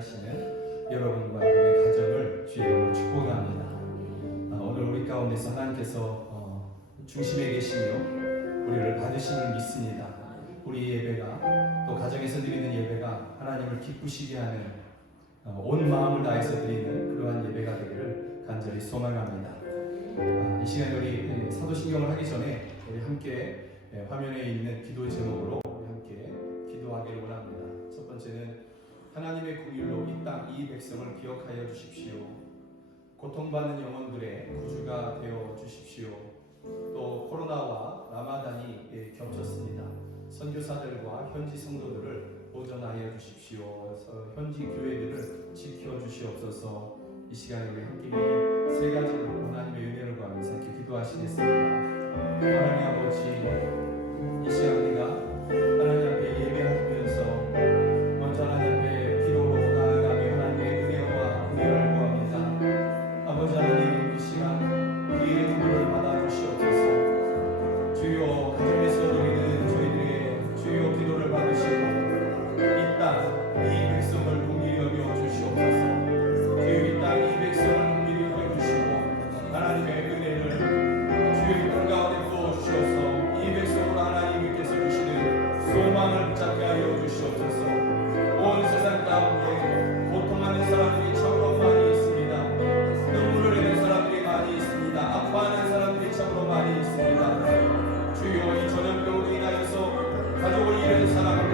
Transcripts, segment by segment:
예배하시는 여러분과 여러분의 가정을 주의 이름으로 축복합니다. 오늘 우리 가운데서 하나님께서 중심에 계시며 우리를 받으심을 믿습니다. 우리 예배가 또 가정에서 드리는 예배가 하나님을 기쁘시게 하는 온 마음을 다해서 드리는 그러한 예배가 되기를 간절히 소망합니다. 이 시간 우리 사도신경을 하기 전에 우리 함께 화면에 있는 기도 제목으로 함께 기도하기를 원합니다. 첫 번째는 하나님의 긍휼로 이 땅 이 백성을 기억하여 주십시오. 고통받는 영혼들의 구주가 되어 주십시오. 또 코로나와 라마단이 겹쳤습니다. 선교사들과 현지 성도들을 보존하여 주십시오. 현지 교회들을 지켜주시옵소서. 이 시간에 우리 함께 이 세 가지로 하나님의 은혜를 구하면서 이렇게 기도하시겠습니다. 하나님 아버지, 이 시간 우리가 하나님 앞에 예배하면서 먼저 하나님 앞에 기도로 나아가며 하나님의 은혜와 은혜를 구합니다. 아버지 하나님, 이 시간 우리의 기도를 받아주시옵소서. 주여, 가정에서 드리는 저희들의 주여 기도를 받으시고 이 땅 이 백성을 긍휼히 여겨 주시옵소서. 주여, 이 땅 이 백성을 긍휼히 여겨 주시고 하나님의 은혜를 주여 이 땅 가운데 부어 주시옵소서. 이 백성으로 하나님께서 주시는 소망을 붙잡게 하여 주시옵소서. 온 세상 가운데 고통하는 사람들이 참으로 많이 있습니다. 눈물을 흘리는 사람들이 많이 있습니다. 아파하는 사람들이 참으로 많이 있습니다. 주여, 이 전염병으로 인하여서 가족을 잃은 사람들,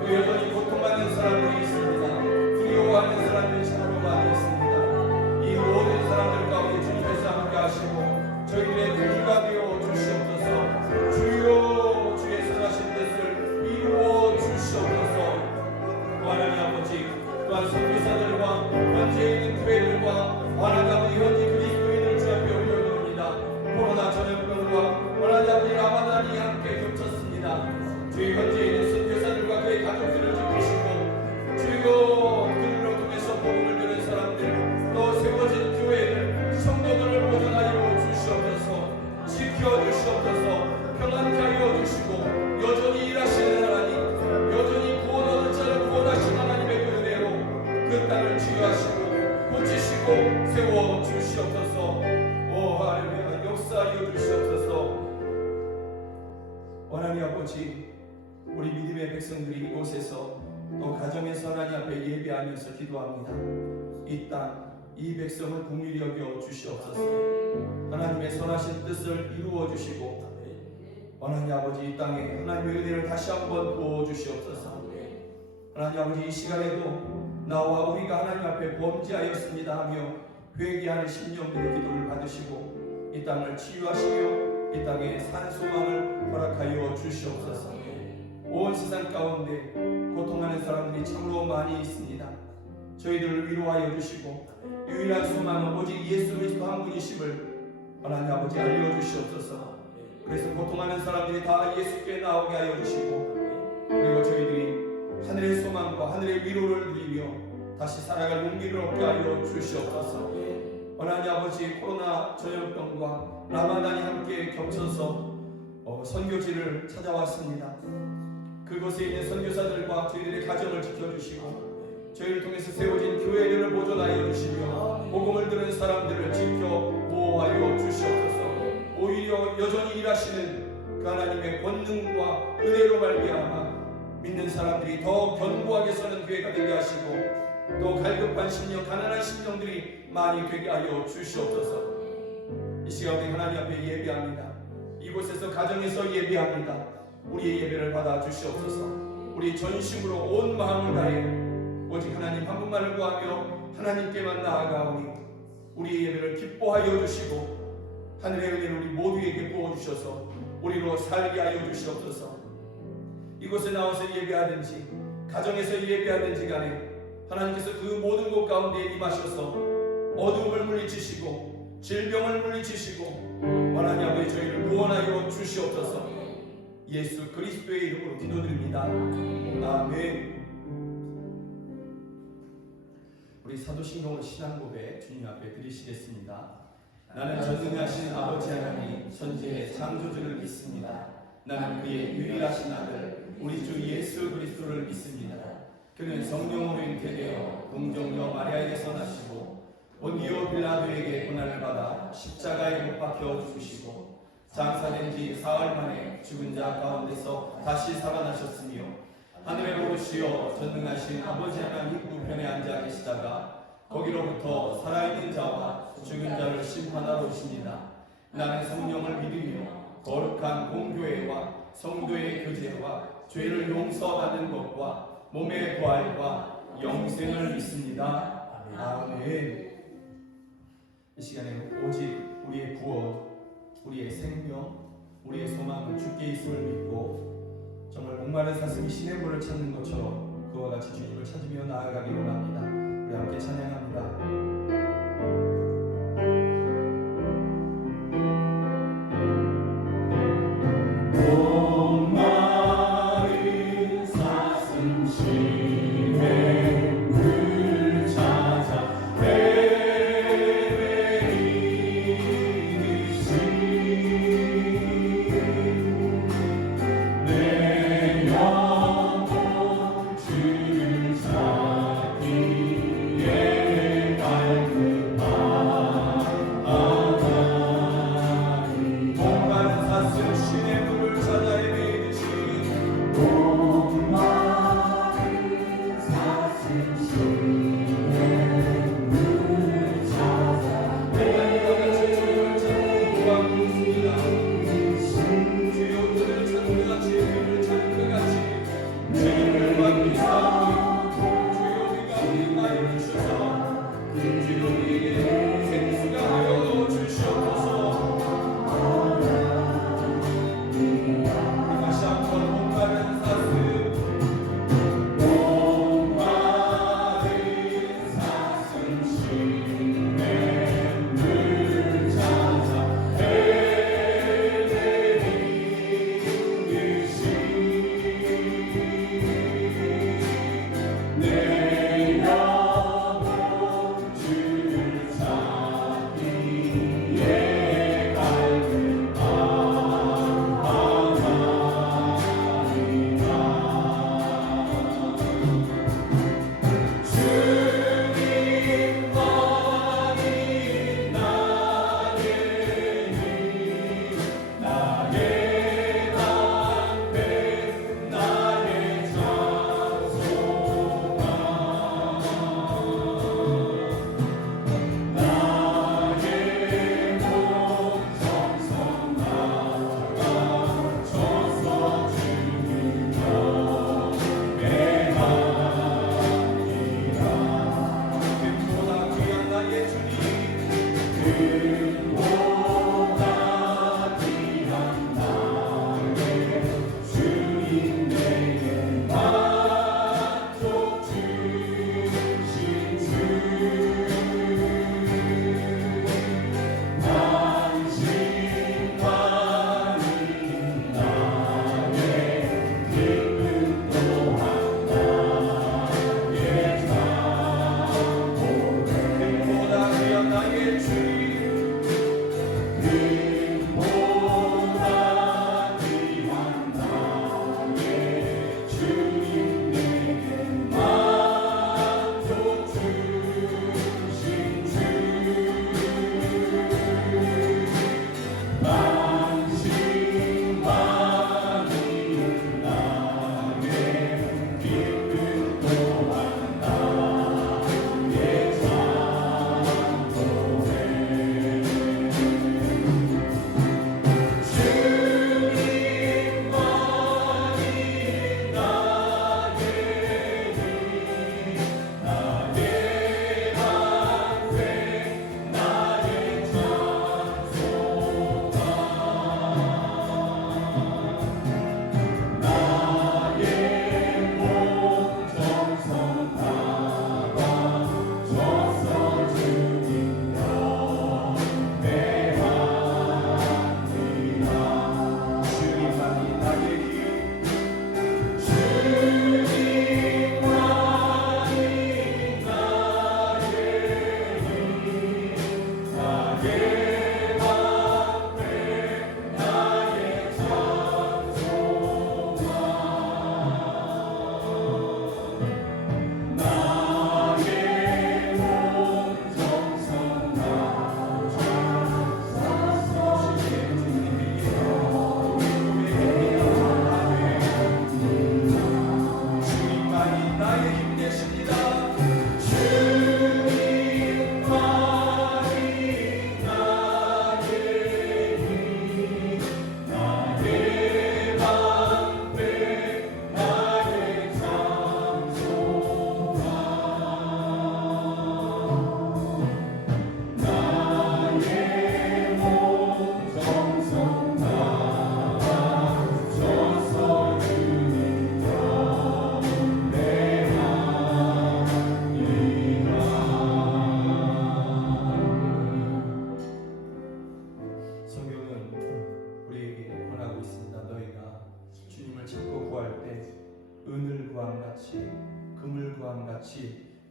또 여전히 고통받는 사람들이 있습니다. 두려워하는 사람들이 참으로 많이 있습니다. 이 모든 사람들 가운데 주님께서 함께 하시고 저희들의 구주가 되어 주시옵소서. 주여, 주의 선하신 뜻을 이루어 주시옵소서. 하나님 아버지, 또한 선교사들과 현지에 있는 교회들과 하나님 아버지 현지 그리스도인을 주 앞에 올려드립니다. 코로나 전염병과 하나님 아버지 라마단이 함께 겹쳤습니다. 주의 현지에 있는 선교사들과 그의 가족들을 지키시고 주여, 그들로 통해서 복음을 들은 사람들, 또 세워진 교회들, 성도들을 보존하여 주시옵소서. 지켜주시옵소서. 평안케 하여 주시고 여전히 일하시는 하나님, 여전히 구원 얻은 자를 구원하시는 하나님의 그 은혜로 그 땅을 치유하시고 고치시고 세워 주시옵소서. 오 할렐루야, 역사하여 주시옵소서. 하나님 아버지, 우리 믿음의 백성들이 이곳에서 또 가정에서 하나님 앞에 예배하면서 기도합니다. 이 땅 이 백성을 긍휼히 여겨 주시옵소서. 하나님의 선하신 뜻을 이루어 주시고 하나님 아버지, 이 땅에 하나님의 은혜를 다시 한번 부어 주시옵소서. 하나님 아버지, 이 시간에도 나와 우리가 하나님 앞에 범죄하였습니다 하며 회개하는 심령들의 기도를 받으시고 이 땅을 치유하시며 이 땅에 산 소망을 허락하여 주시옵소서. 온 세상 가운데 고통하는 사람들이 참으로 많이 있습니다. 저희들을 위로하여 주시고 유일한 소망은 오직 예수 그리스도 한 분이심을 하나님 아버지 알려주시옵소서. 그래서 고통하는 사람들이 다 예수께 나오게 하여 주시고 그리고 저희들이 하늘의 소망과 하늘의 위로를 누리며 다시 살아갈 용기를 얻게 하여 주시옵소서. 하나님 아버지, 코로나 전염병과 라마단이 함께 겹쳐서 선교지를 찾아왔습니다. 그곳에 있는 선교사들과 저희들의 가정을 지켜주시고 저희를 통해서 세워진 교회들을 보존하여 주시며 복음을 들은 사람들을 지켜 보호하여 주시옵소서. 오히려 여전히 일하시는 그 하나님의 권능과 은혜로 말미암아 믿는 사람들이 더 견고하게 서는 교회가 되게 하시고 또 갈급한 심령, 가난한 심령들이 많이 되게 하여 주시옵소서. 이 시간에 하나님 앞에 예배합니다. 이곳에서 가정에서 예배합니다. 우리의 예배를 받아 주시옵소서. 우리 전심으로 온 마음을 다해 오직 하나님 한 분만을 구하며 하나님께만 나아가오니 우리의 예배를 기뻐하여 주시고 하늘의 은혜를 우리 모두에게 부어주셔서 우리로 살게 하여 주시옵소서. 이곳에 나와서 예배하든지 가정에서 예배하든지 간에 하나님께서 그 모든 곳 가운데 임하셔서 어둠을 물리치시고 질병을 물리치시고 하나님 아버지, 저희를 구원하여 주시옵소서. 예수 그리스도의 이름으로 기도드립니다. 아멘. 우리 사도신경을 신앙고백 주님 앞에 드리시겠습니다. 나는 전능하신 아버지 하나님 천지의 창조주를 믿습니다. 나는 그의 유일하신 아들 우리 주 예수 그리스도를 믿습니다. 그는 성령으로 잉태되어 본디오 빌라도에게 고난을 받아 십자가에 못 박혀 죽으시고 장사된 지 사흘 만에 죽은 자 가운데서 다시 살아나셨으며 하늘에 오르시어 전능하신 아버지 하나님 우편에 앉아 계시다가 거기로부터 살아있는 자와 죽은 자를 심판하러 오십니다. 나는 성령을 믿으며 거룩한 공교회와 성도의 교제와 죄를 용서받는 것과 몸의 부활과 영생을 믿습니다. 아멘. 이 시간에 오직 우리의 구원, 우리의 생명, 우리의 소망은 주께 있음을 믿고 정말 목마른 사슴이 시냇물을 찾는 것처럼 그와 같이 주님을 찾으며 나아가기 원합니다. 우리 함께 찬양합니다. 주를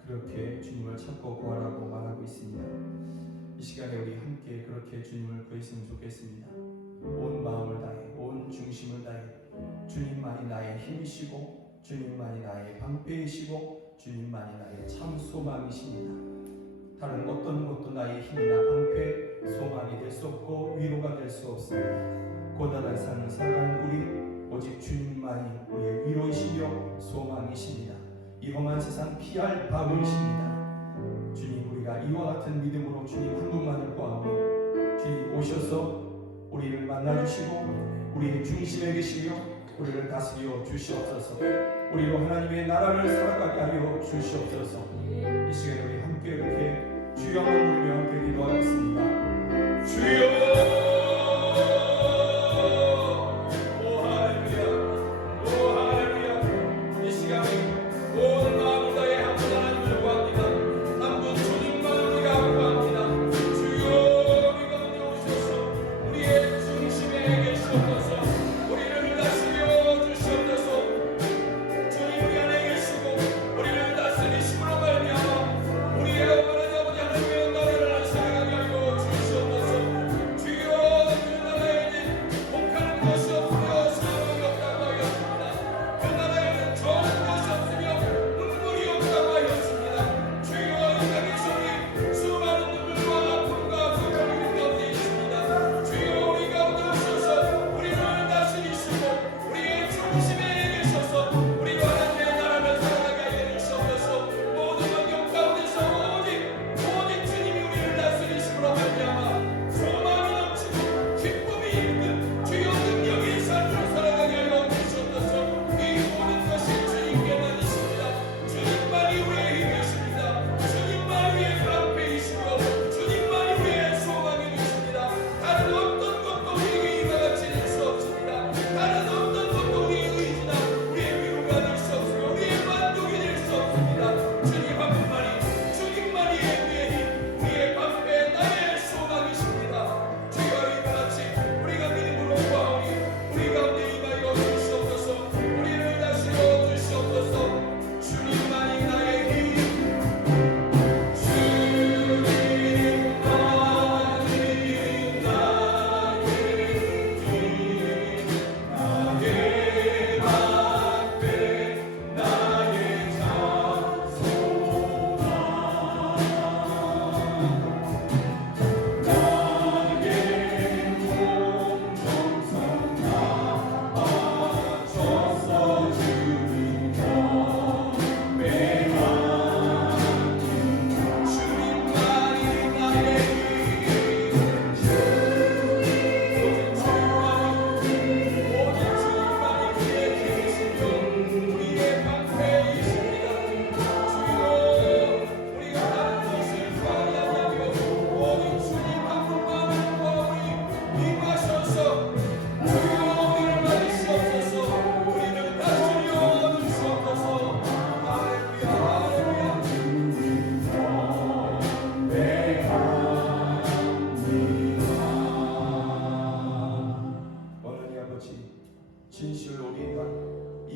그렇게 주님을 찾고 구하라고 말하고 있습니다. 이 시간에 우리 함께 그렇게 주님을 구했으면 좋겠습니다. 온 마음을 다해, 온 중심을 다해 주님만이 나의 힘이시고 주님만이 나의 방패이시고 주님만이 나의 참 소망이십니다. 다른 어떤 것도 나의 힘이나 방패, 소망이 될 수 없고 위로가 될 수 없습니다. 고단한 삶을 살아가는 우리, 오직 주님만이 우리의 위로이시며 소망이십니다. 이 험한 세상 피할 바위이십니다. 주님, 우리가 이와 같은 믿음으로 주님 한 분만을 구하오니 주님 오셔서 우리를 만나주시고 우리의 중심에 계시며 우리를 다스려 주시옵소서. 우리로 하나님의 나라를 살아가게 하여 주시옵소서. 이 시간에 우리 함께 이렇게 주여 부르며 함께 기도하겠습니다. 주여!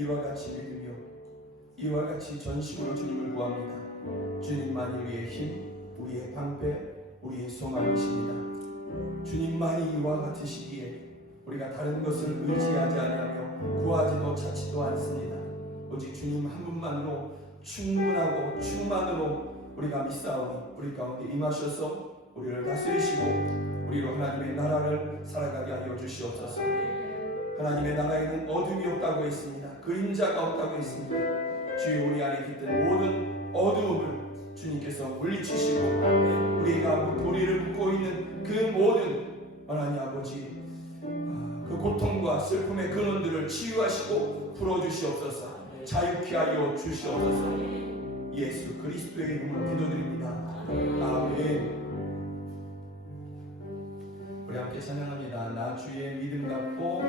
이와 같이 믿으며 이와 같이 전심으로 주님을 구합니다. 주님만이 우리의 힘, 우리의 방패, 우리의 소망이십니다. 주님만이 이와 같으시기에 우리가 다른 것을 의지하지 아니하며 구하지도 찾지도 않습니다. 오직 주님 한 분만으로 충분하고 충만으로 우리가 믿사오니 우리 가운데 임하셔서 우리를 다스리시고 우리로 하나님의 나라를 살아가게 하여 주시옵소서. 하나님의 나라에는 어둠이 없다고 했습니다. 그림자가 없다고 했습니다. 주여, 우리 안에 깃든 모든 어두움을 주님께서 물리치시고 우리가 도리를 묶고 있는 그 모든 하나님 아버지 그 고통과 슬픔의 근원들을 치유하시고 풀어주시옵소서. 자유케 하여 주시옵소서. 예수 그리스도의 이름으로 기도드립니다. 아멘. 우리 함께 찬양합니다. 나 주의 믿음 갖고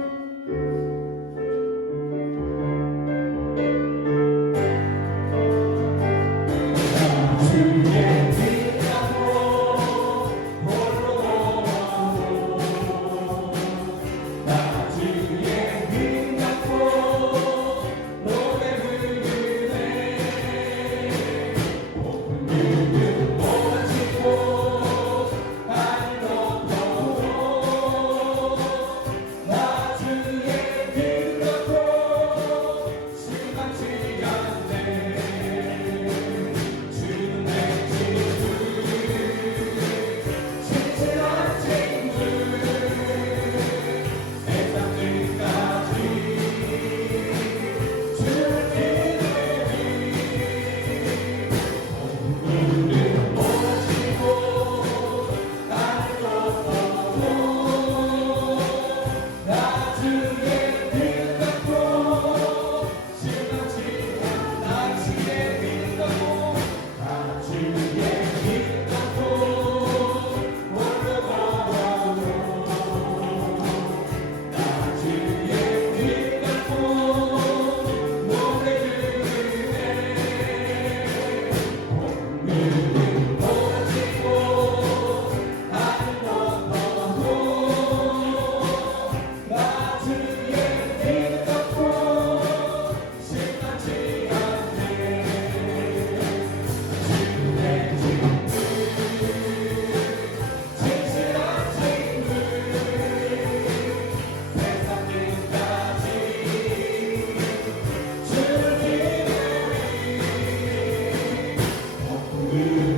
그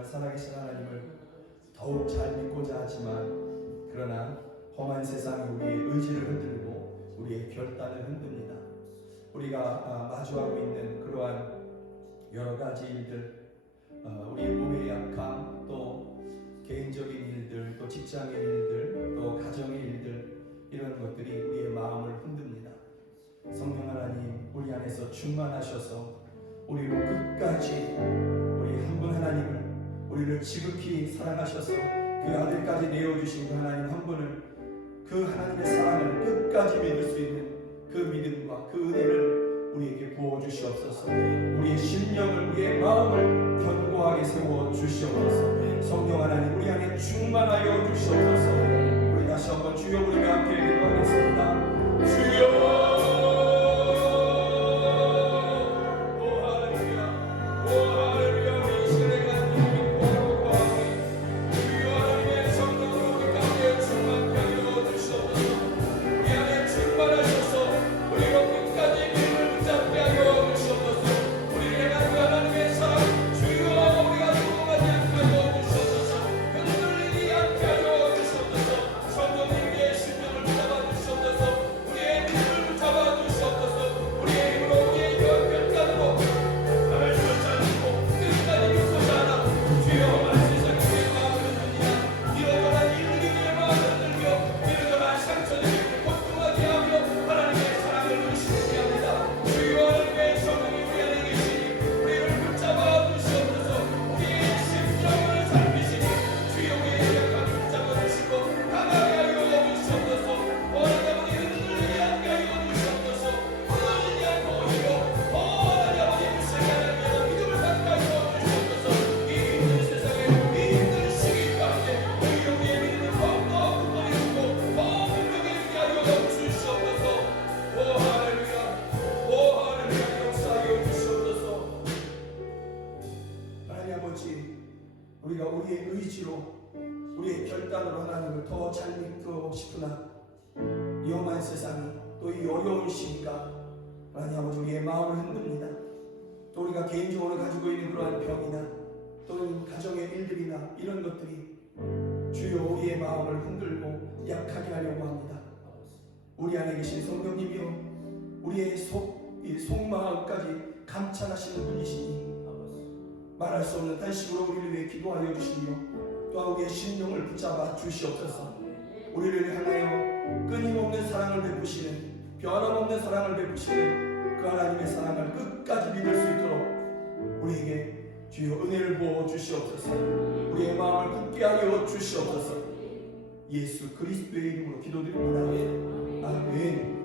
정말 살아계신 하나님을 더욱 잘 믿고자 하지만 그러나 험한 세상이 우리의 의지를 흔들고 우리의 결단을 흔듭니다. 우리가 마주하고 있는 그러한 여러 가지 일들, 우리의 몸의 약함, 또 개인적인 일들, 또 직장의 일들, 또 가정의 일들, 이런 것들이 우리의 마음을 흔듭니다. 성령 하나님, 우리 안에서 충만하셔서 우리로 끝까지 우리 한 분 하나님을, 우리를 지극히 사랑하셔서 그 아들까지 내어주신 그 하나님 한 분을, 그 하나님의 사랑을 끝까지 믿을 수 있는 그 믿음과 그 은혜를 우리에게 부어주시옵소서. 우리의 심령을, 우리의 마음을 견고하게 세워주시옵소서. 성령 하나님, 우리 안에 충만하여 주시옵소서. 우리 다시 한번 주여 부르며 함께 기도하겠습니다. 주여, 우리가 우리의 의지로, 우리의 결단으로 하나님을 더 잘 믿고 싶으나 위험한 세상이, 또 이 어려운 시기가 하나님 아버지 우리의 마음을 흔듭니다. 또 우리가 개인적으로 가지고 있는 그러한 병이나 또는 가정의 일들이나 이런 것들이 주여 우리의 마음을 흔들고 약하게 하려고 합니다. 우리 안에 계신 성령님이여, 우리의 속마음까지 감찰하시는 분이시니 말할 수 없는 탄식으로 우리를 위해 기도하여 주시며 또한 우리의 심령을 붙잡아 주시옵소서. 우리를 향하여 끊임없는 사랑을 베푸시는, 변함없는 사랑을 베푸시는 그 하나님의 사랑을 끝까지 믿을 수 있도록 우리에게 주여 은혜를 부어 주시옵소서. 우리의 마음을 굳게 하여 주시옵소서. 예수 그리스도의 이름으로 기도드립니다. 아멘.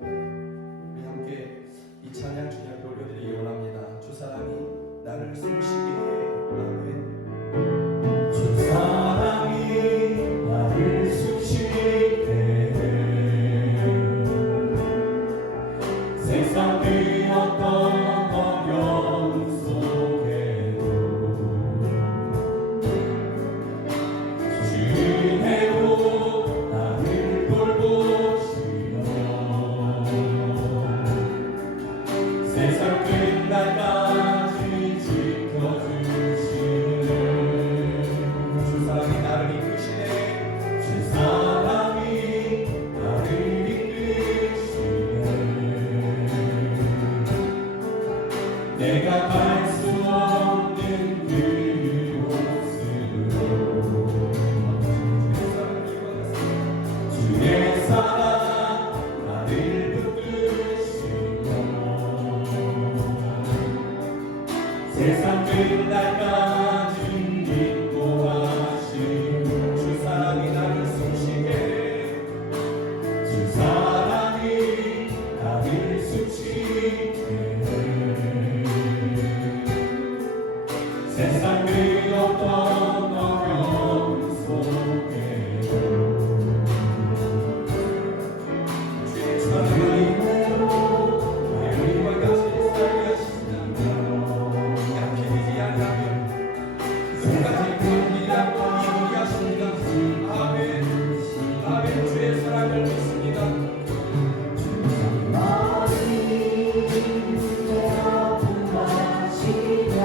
우리 함께 이 찬양 주님 앞에 올려드리기 원합니다. 주 사랑이 나를 숨쉬게 해. 아멘. 주 사랑이 나를 숨쉬게 해. 세상의 어떤 어려움 속에도 주님으로 나를 돌보시며 세상 끝날까지 지켜주시는 주 사랑이 나를 이끄시네. 주 사랑이 나를 이끄시네. 내가 갈 수 없는 그곳으로 주의 사랑 나를 붙드시며 세상 끝날까지 믿고 하신 주 사랑이 나를 숨쉬게. 주 사랑이 나를 숨쉬게. 세상 그 어떤 어려움 속에도 주의 사랑으로 우리와 같이 살게 하신다. 약해지지 않으면 끝까지 긍휼하고 이루게 하십니다. 아멘. 아멘. 주의 사랑을 믿습니다. 마음이 내 아픔 마시며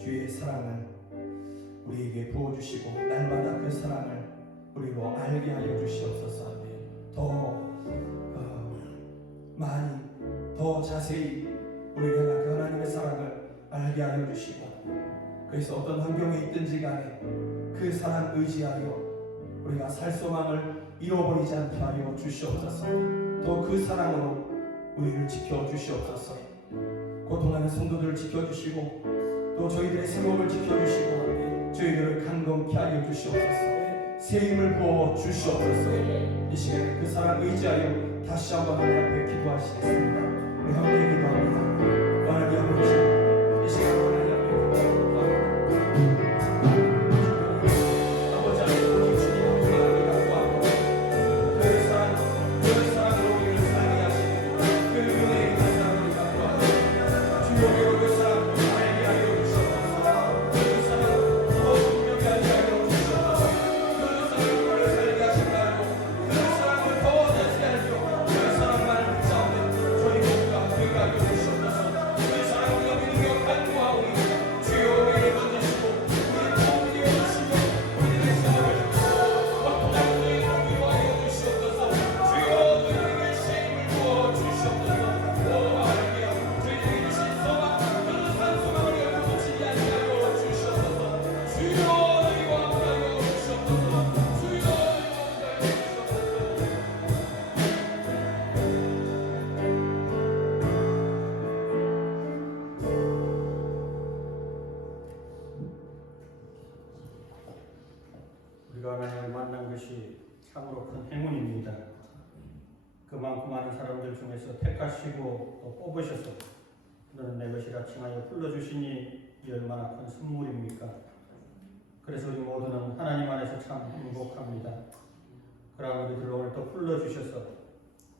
주의 사랑을 우리에게 부어주시고 날마다 그 사랑을 우리로 알게 하여 주시옵소서. 더 많이 더 자세히 우리가 그 하나님의 사랑을 알게 하여 주시고, 그래서 어떤 환경에 있든지 간에 그 사랑 의지하여 우리가 살 소망을 잃어버리지 않게 하여 주시옵소서. 또 그 사랑으로 우리를 지켜주시옵소서. 고통하는 성도들을 지켜주시고 또 저희들의 생업을 지켜주시고 저희들을 강건케 하여 주시옵소서. 새 힘을 부어 주시옵소서. 이 시간에 그 사랑 의지하여 다시 한번 하나님 앞에 기도하시겠습니다. 우리 함께 기도합니다. 하나님 아버지, 이 시간 하나님 앞에 기도합니다. 아버지 하나님, 우리 주님 앞에 나아가고 그 사랑으로 우리를 살게 하시고 그 은혜의 그 사랑을 갖고 주여 그 사랑 알게 하여 주시옵소서. 그 사랑 더 분명히 알게 하여 주시옵소서. 그 사랑을 살게 하신다고 그 사랑을 더 다시 알고 그 사랑만을 붙잡는 저희 모두가 되게 하여 주시옵소서. 그 사랑 우리가 믿으며 간구하오니 주여 우리를 만드시고 우리의 도움이 되어 주시고 우리들의 생활을 어떤 악도의 공유로 하여 주시옵소서. 주여 우리에게 새 힘을 부어 주시옵소서. 오 하나님, 저희들에게 주신 소망 그 산소망을 놓치지 않게 하여 주시옵소서. 주여 우리와 함께하여 주시옵소서. 주여 우리와 함께하여 주시옵소서. 우리가 하나님을 만난 것이 참으로 큰 행운입니다. 그만큼 많은 사람들 중에서 택하시고 또 뽑으셔서 너는 내 것이라 칭하여 불러주시니 이 얼마나 큰 선물입니까? 그래서 우리 모두는 하나님 안에서 참 행복합니다. 그러나 우리들 오늘 또 불러주셔서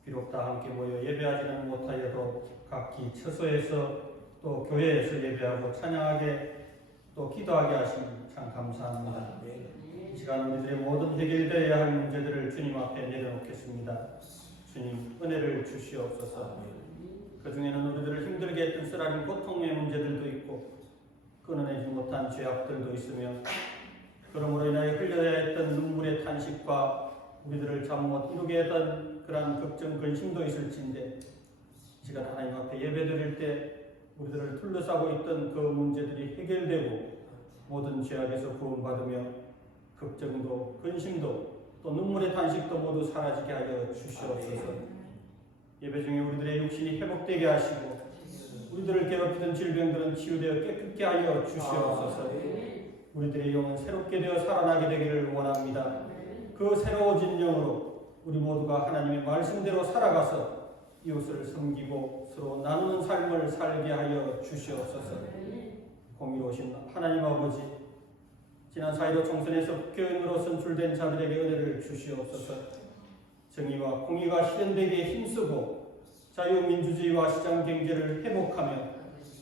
비록 다 함께 모여 예배하지는 못하여도 각기 처소에서 또 교회에서 예배하고 찬양하게 또 기도하게 하시니 참 감사합니다. 이 시간 우리들의 모든 해결되어야 할 문제들을 주님 앞에 내려놓겠습니다. 주님 은혜를 주시옵소서. 그 중에는 우리들을 힘들게 했던 쓰라린 고통의 문제들도 있고 끊어내지 못한 죄악들도 있으며 그러므로 인하여 흘려야 했던 눈물의 탄식과 우리들을 잠 못 이루게 했던 그러한 걱정 근심도 있을진데 이 시간 하나님 앞에 예배드릴 때 우리들을 둘러싸고 있던 그 문제들이 해결되고 모든 죄악에서 구원받으며 걱정도 근심도 또 눈물의 탄식도 모두 사라지게 하여 주시옵소서. 예배 중에 우리들의 육신이 회복되게 하시고 우리들을 괴롭히던 질병들은 치유되어 깨끗게 하여 주시옵소서. 우리들의 영은 새롭게 되어 살아나게 되기를 원합니다. 그 새로워진 영으로 우리 모두가 하나님의 말씀대로 살아가서 이웃을 섬기고 서로 나누는 삶을 살게 하여 주시옵소서. 공의로우신 하나님 아버지, 지난 4.15 총선에서 국회의원으로 선출된 자들에게 은혜를 주시옵소서. 정의와 공의가 실현되기에 힘쓰고 자유민주주의와 시장경제를 회복하며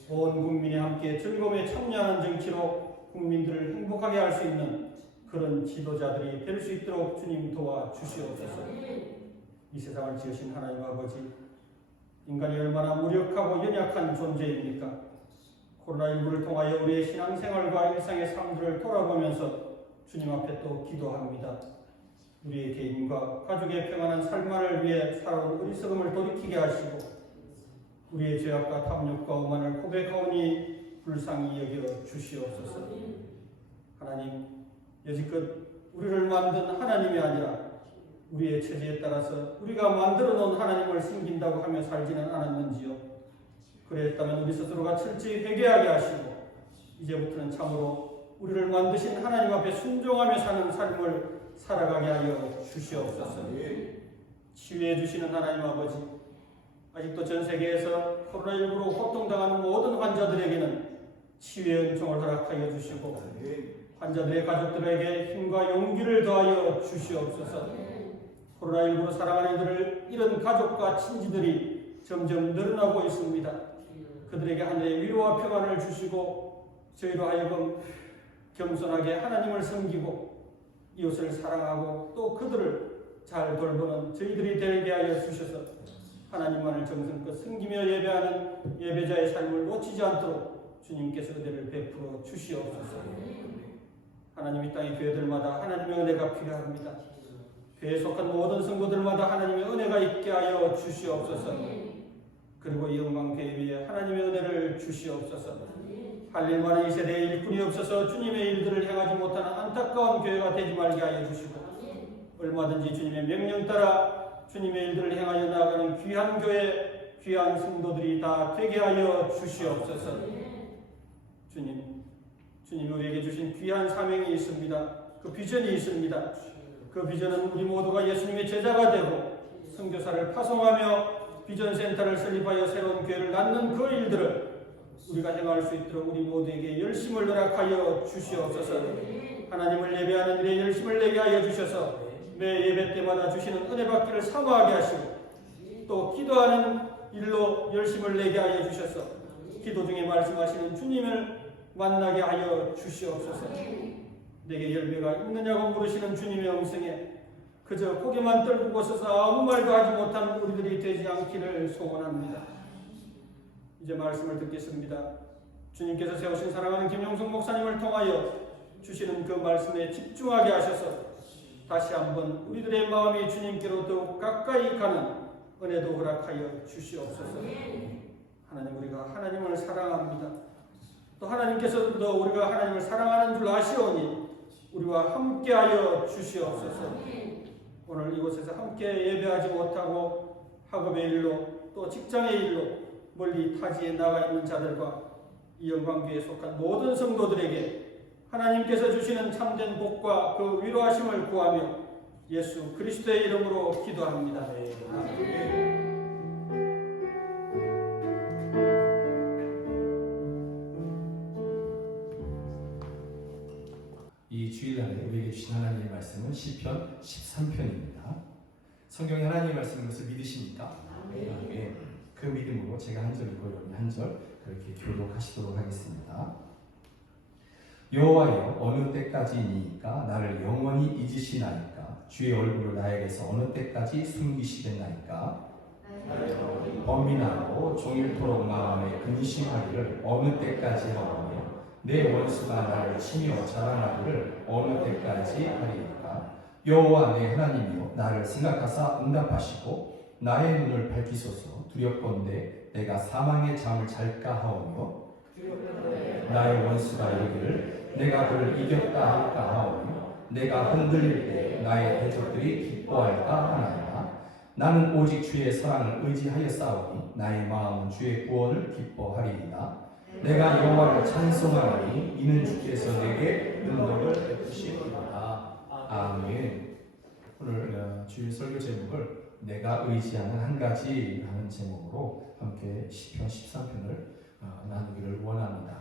온 국민이 함께 즐거움에 참여하는 정치로 국민들을 행복하게 할 수 있는 그런 지도자들이 될 수 있도록 주님 도와주시옵소서. 이 세상을 지으신 하나님 아버지, 인간이 얼마나 무력하고 연약한 존재입니까? 코로나19를 통하여 우리의 신앙생활과 일상의 삶들을 돌아보면서 주님 앞에 또 기도합니다. 우리의 개인과 가족의 평안한 삶만을 위해 살아온 어리석음을 돌이키게 하시고 우리의 죄악과 탐욕과 오만을 고백하오니 불쌍히 여겨 주시옵소서. 하나님, 여지껏 우리를 만든 하나님이 아니라 우리의 처지에 따라서 우리가 만들어 놓은 하나님을 섬긴다고 하며 살지는 않았는지요. 그랬다면 우리 스스로가 철저히 회개하게 하시고 이제부터는 참으로 우리를 만드신 하나님 앞에 순종하며 사는 삶을 살아가게 하여 주시옵소서. 치유해 주시는 하나님 아버지, 아직도 전 세계에서 코로나19로 고통당하는 모든 환자들에게는 치유의 은총을 허락하여 주시고 환자들의 가족들에게 힘과 용기를 더하여 주시옵소서. 코로나19로 사랑하는 이들을 잃은 가족과 친지들이 점점 늘어나고 있습니다. 그들에게 하늘의 위로와 평안을 주시고 저희로 하여금 겸손하게 하나님을 섬기고 이웃을 사랑하고 또 그들을 잘 돌보는 저희들이 되게 하여 주셔서 하나님만을 정성껏 섬기며 예배하는 예배자의 삶을 놓치지 않도록 주님께서 은혜를 베풀어 주시옵소서. 하나님 이 땅의 교회들마다 하나님의 은혜가 필요합니다. 교회에 속한 모든 성도들마다 하나님의 은혜가 있게 하여 주시옵소서. 그리고 이 영광교회 위에 하나님의 은혜를 주시옵소서. 할 일만은 이 세대에 일꾼이 없어서 주님의 일들을 행하지 못하는 안타까운 교회가 되지 말게 하여 주시고, 얼마든지 주님의 명령 따라 주님의 일들을 행하여 나아가는 귀한 교회, 귀한 성도들이 다 되게 하여 주시옵소서. 주님 우리에게 주신 귀한 사명이 있습니다. 그 비전이 있습니다. 그 비전은 우리 모두가 예수님의 제자가 되고 선교사를 파송하며 비전센터를 설립하여 새로운 교회를 낳는 그 일들을 우리가 행할 수 있도록 우리 모두에게 열심을 허락하여 주시옵소서. 하나님을 예배하는 일에 열심을 내게 하여 주셔서 매 예배 때마다 주시는 은혜 받기를 사모하게 하시고, 또 기도하는 일로 열심을 내게 하여 주셔서 기도 중에 말씀하시는 주님을 만나게 하여 주시옵소서. 내게 열매가 있느냐고 물으시는 주님의 음성에 그저 고개만 떨구고 서서 아무 말도 하지 못하는 우리들이 되지 않기를 소원합니다. 이제 말씀을 듣겠습니다. 주님께서 세우신 사랑하는 김용성 목사님을 통하여 주시는 그 말씀에 집중하게 하셔서 다시 한번 우리들의 마음이 주님께로 더욱 가까이 가는 은혜도 허락하여 주시옵소서. 하나님, 우리가 하나님을 사랑합니다. 또 하나님께서도 우리가 하나님을 사랑하는 줄 아시오니 우리와 함께하여 주시옵소서. 오늘 이곳에서 함께 예배하지 못하고 학업의 일로 또 직장의 일로 멀리 타지에 나가 있는 자들과 이 영광교회에 속한 모든 성도들에게 하나님께서 주시는 참된 복과 그 위로하심을 구하며 예수 그리스도의 이름으로 기도합니다. 아멘. 이 주일날에 우리에게 주신 하나님의 말씀은 시편 13편입니다. 성경에 하나님의 말씀인 것을 믿으십니까? 네. 그 믿음으로 제가 한 절 읽고 여러분이 한 절 그렇게 교독하시도록 하겠습니다. 여호와여, 어느 때까지이니까 나를 영원히 잊으시나이까? 주의 얼굴을 나에게서 어느 때까지 숨기시겠나이까? 범민하고 종일토록 마음에 근심하기를 어느 때까지 하오며 내 원수가 나를 치며 자랑하기를 어느 때까지 하리이까? 여호와 내 하나님이여, 나를 생각하사 응답하시고 나의 눈을 밝히소서. 두렵건대 내가 사망의 잠을 잘까 하오며 나의 원수가 이르기를 내가 그를 이겼다 할까 하오며 내가 흔들릴 때 나의 대적들이 기뻐할까 하나이다. 나는 오직 주의 사랑을 의지하여 싸우니 나의 마음은 주의 구원을 기뻐하리이다. 내가 여호와를 찬송하니 이는 주께서 내게 능력을 베푸시리이다. 아멘. 오늘 주일 설교 제목을 내가 의지하는 한 가지라는 제목으로 함께 시편 13편을 나누기를 원합니다.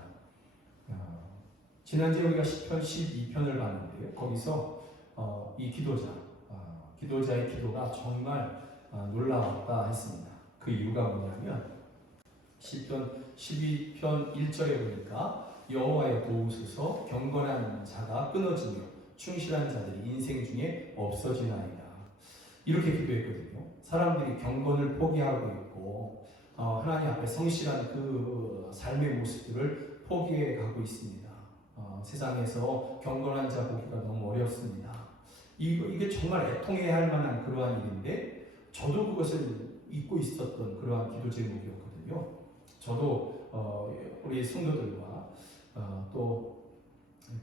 지난주에 우리가 시편 12편을 봤는데요. 거기서 이 기도자의 기도가 정말 놀라웠다 했습니다. 그 이유가 뭐냐면 시편 12편 1절에 보니까 여호와여 도우소서, 경건한 자가 끊어지며 충실한 자들이 인생 중에 없어지나이다. 이렇게 기도했거든요. 사람들이 경건을 포기하고 있고 하나님 앞에 성실한 그 삶의 모습들을 포기해 가고 있습니다. 세상에서 경건한 자 보기가 너무 어렵습니다. 이게 정말 애통해야 할 만한 그러한 일인데 저도 그것을 잊고 있었던 그러한 기도 제목이었거든요. 저도 우리 성도들과 또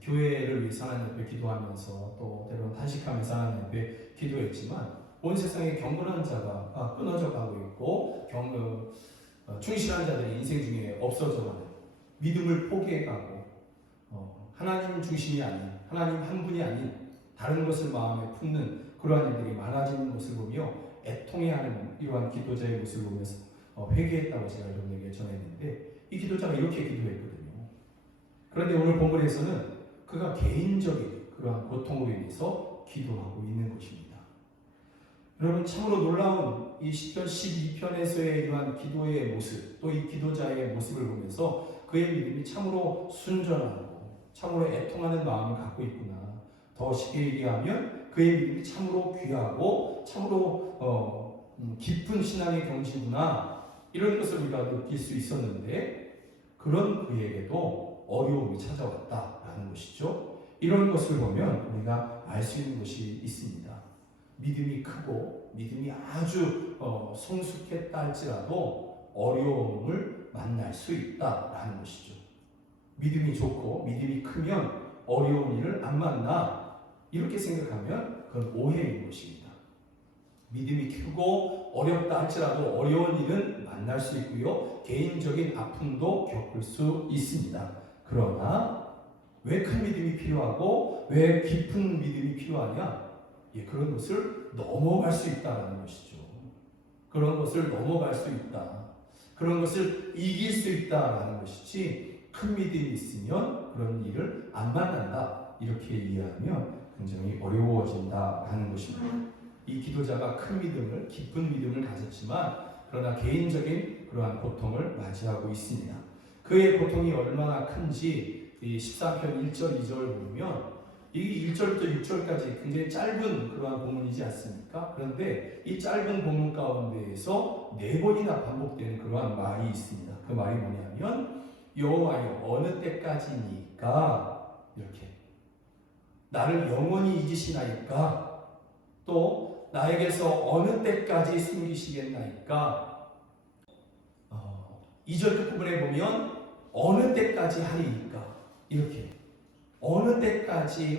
교회를 위해서 하나님 앞에 기도하면서 또 때로는 탄식하면서 하나님 앞에 기도했지만 온 세상에 경건한 자가 끊어져 가고 있고 충실한 자들이 인생 중에 없어져가는, 믿음을 포기해가고 하나님 중심이 아닌, 하나님 한 분이 아닌 다른 것을 마음에 품는 그러한 일들이 많아지는 것을 보며 애통해하는 이러한 기도자의 모습을 보면서 회개했다고 제가 여러분에게 전했는데, 이 기도자가 이렇게 기도했거든요. 그런데 오늘 본문에서는 그가 개인적인 그러한 고통으로 인해서 기도하고 있는 것입니다. 여러분, 참으로 놀라운 이 시편 12편에서의 이러한 기도의 모습, 또 이 기도자의 모습을 보면서 그의 믿음이 참으로 순전하고 참으로 애통하는 마음을 갖고 있구나. 더 쉽게 얘기하면 그의 믿음이 참으로 귀하고 참으로 깊은 신앙의 경지구나. 이런 것을 우리가 느낄 수 있었는데, 그런 그에게도 어려움이 찾아왔다라는 것이죠. 이런 것을 보면 우리가 알 수 있는 것이 있습니다. 믿음이 크고 믿음이 아주 성숙했다 할지라도 어려움을 만날 수 있다라는 것이죠. 믿음이 좋고 믿음이 크면 어려운 일을 안 만나 이렇게 생각하면 그건 오해인 것입니다. 믿음이 크고 어렵다 할지라도 어려운 일은 만날 수 있고요. 개인적인 아픔도 겪을 수 있습니다. 그러나 왜 큰 믿음이 필요하고 왜 깊은 믿음이 필요하냐? 그런 것을 넘어갈 수 있다는 것이죠. 그런 것을 넘어갈 수 있다. 그런 것을 이길 수 있다라는 것이지 큰 믿음이 있으면 그런 일을 안 만난다. 이렇게 이해하면 굉장히 어려워진다라는 것입니다. 이 기도자가 큰 믿음을, 깊은 믿음을 가졌지만 그러나 개인적인 그러한 고통을 맞이하고 있습니다. 그의 고통이 얼마나 큰지 이 13편 1절, 2절 보면 이 1절부터 6절까지 굉장히 짧은 그러한 본문이지 않습니까? 그런데 이 짧은 본문 가운데에서 4번이나 반복되는 그러한 말이 있습니다. 그 말이 뭐냐면 여호와여 어느 때까지니까 이렇게 나를 영원히 잊으시나이까 또 나에게서 어느 때까지 숨기시겠나이까 2절 끝부분에 보면 어느 때까지 하리이까 이렇게 어느 때까지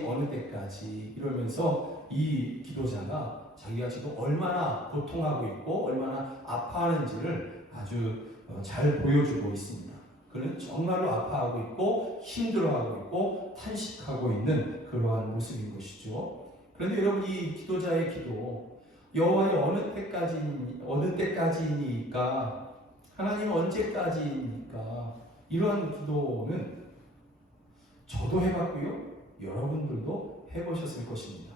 이러면서 이 기도자가 자기가 지금 얼마나 고통하고 있고 얼마나 아파하는지를 아주 잘 보여주고 있습니다. 그는 정말로 아파하고 있고 힘들어하고 있고 탄식하고 있는 그러한 모습인 것이죠. 그런데 여러분 이 기도자의 기도 여호와여 어느 때까지니까 하나님 언제까지입니까? 이러한 기도는 저도 해봤고요. 여러분들도 해보셨을 것입니다.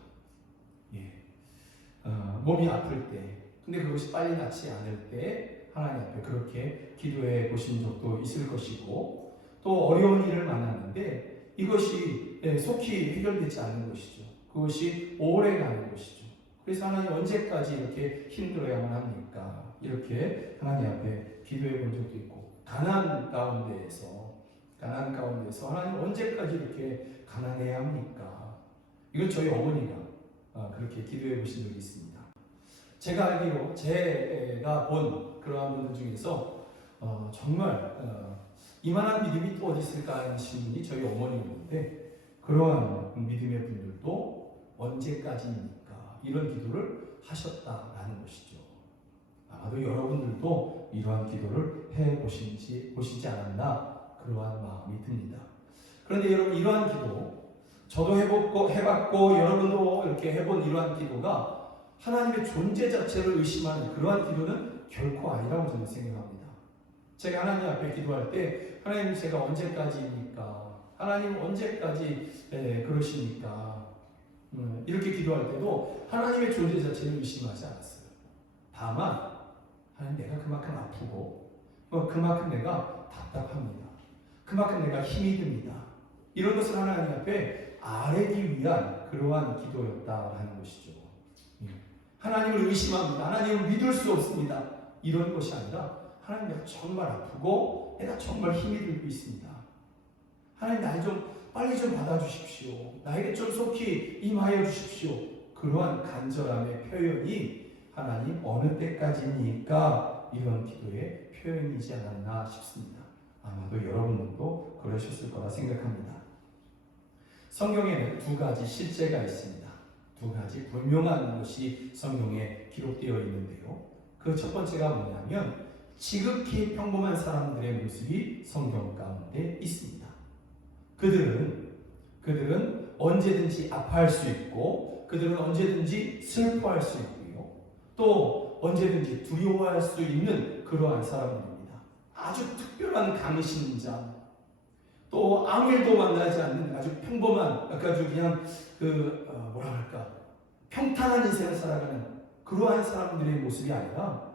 몸이 아플 때, 근데 그것이 빨리 낫지 않을 때 하나님 앞에 그렇게 기도해 보신 적도 있을 것이고 또 어려운 일을 만났는데 이것이 속히 해결되지 않는 것이죠. 그것이 오래 가는 것이죠. 그래서 하나님 언제까지 이렇게 힘들어야만 합니까? 이렇게 하나님 앞에 기도해 본 적도 있고 가난 가운데에서 하나님 언제까지 이렇게 가난해야 합니까? 이건 저희 어머니가 그렇게 기도해 보신 적이 있습니다. 제가 알기로 제가 본 그러한 분들 중에서 정말 이만한 믿음이 또 어디 있을까 하는 분이 저희 어머니였는데 그러한 믿음의 분들도 언제까지입니까? 이런 기도를 하셨다라는 것이죠. 아마도 여러분들도 이러한 기도를 보시지 않았나 그러한 마음이 듭니다. 그런데 여러분 이러한 기도 저도 해봤고 여러분도 이렇게 해본 이러한 기도가 하나님의 존재 자체를 의심하는 그러한 기도는 결코 아니라고 저는 생각합니다. 제가 하나님 앞에 기도할 때 하나님 제가 언제까지입니까? 하나님 언제까지 그러십니까? 이렇게 기도할 때도 하나님의 존재 자체를 의심하지 않았어요. 다만 하나님 내가 그만큼 아프고 그만큼 내가 답답합니다. 그만큼 내가 힘이 듭니다. 이런 것을 하나님 앞에 아뢰기 위한 그러한 기도였다라는 것이죠. 하나님을 의심합니다. 하나님을 믿을 수 없습니다. 이런 것이 아니라 하나님 내가 정말 아프고 내가 정말 힘이 들고 있습니다. 하나님 날 좀 빨리 좀 받아주십시오. 나에게 좀 속히 임하여 주십시오. 그러한 간절함의 표현이 하나님 어느 때까지니까 이런 기도의 표현이지 않았나 싶습니다. 아마도 여러분들도 그러셨을 거라 생각합니다. 성경에는 두 가지 실제가 있습니다. 두 가지 분명한 것이 성경에 기록되어 있는데요. 그 첫 번째가 뭐냐면 지극히 평범한 사람들의 모습이 성경 가운데 있습니다. 그들은 언제든지 아파할 수 있고 그들은 언제든지 슬퍼할 수 있고요. 또 언제든지 두려워할 수 있는 그러한 사람들입니다. 아주 특별한 강이신 자, 또 아무 일도 만나지 않는 아주 평범한, 아주 그냥 평탄한 인생을 살아가는 그러한 사람들의 모습이 아니라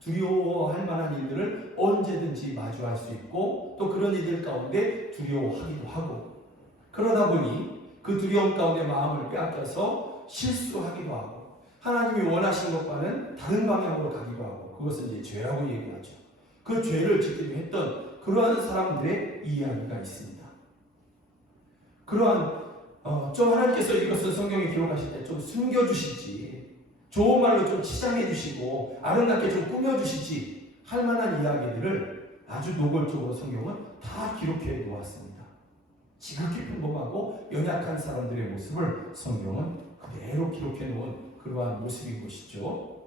두려워할 만한 일들을 언제든지 마주할 수 있고 또 그런 일들 가운데 두려워하기도 하고 그러다 보니 그 두려움 가운데 마음을 빼앗겨서 실수하기도 하고 하나님이 원하시는 것과는 다른 방향으로 가기도 하고 그것을 이제 죄라고 얘기하죠. 그 죄를 짓기도 했던 그러한 사람들의 이야기가 있습니다. 그러한 좀 하나님께서 이것을 성경에 기록하실 때 좀 숨겨주시지, 좋은 말로 좀 치장해 주시고 아름답게 좀 꾸며주시지 할 만한 이야기들을 아주 노골적으로 성경은 다 기록해 놓았습니다. 지극히 평범하고 연약한 사람들의 모습을 성경은 그대로 기록해 놓은 그러한 모습인 것이죠.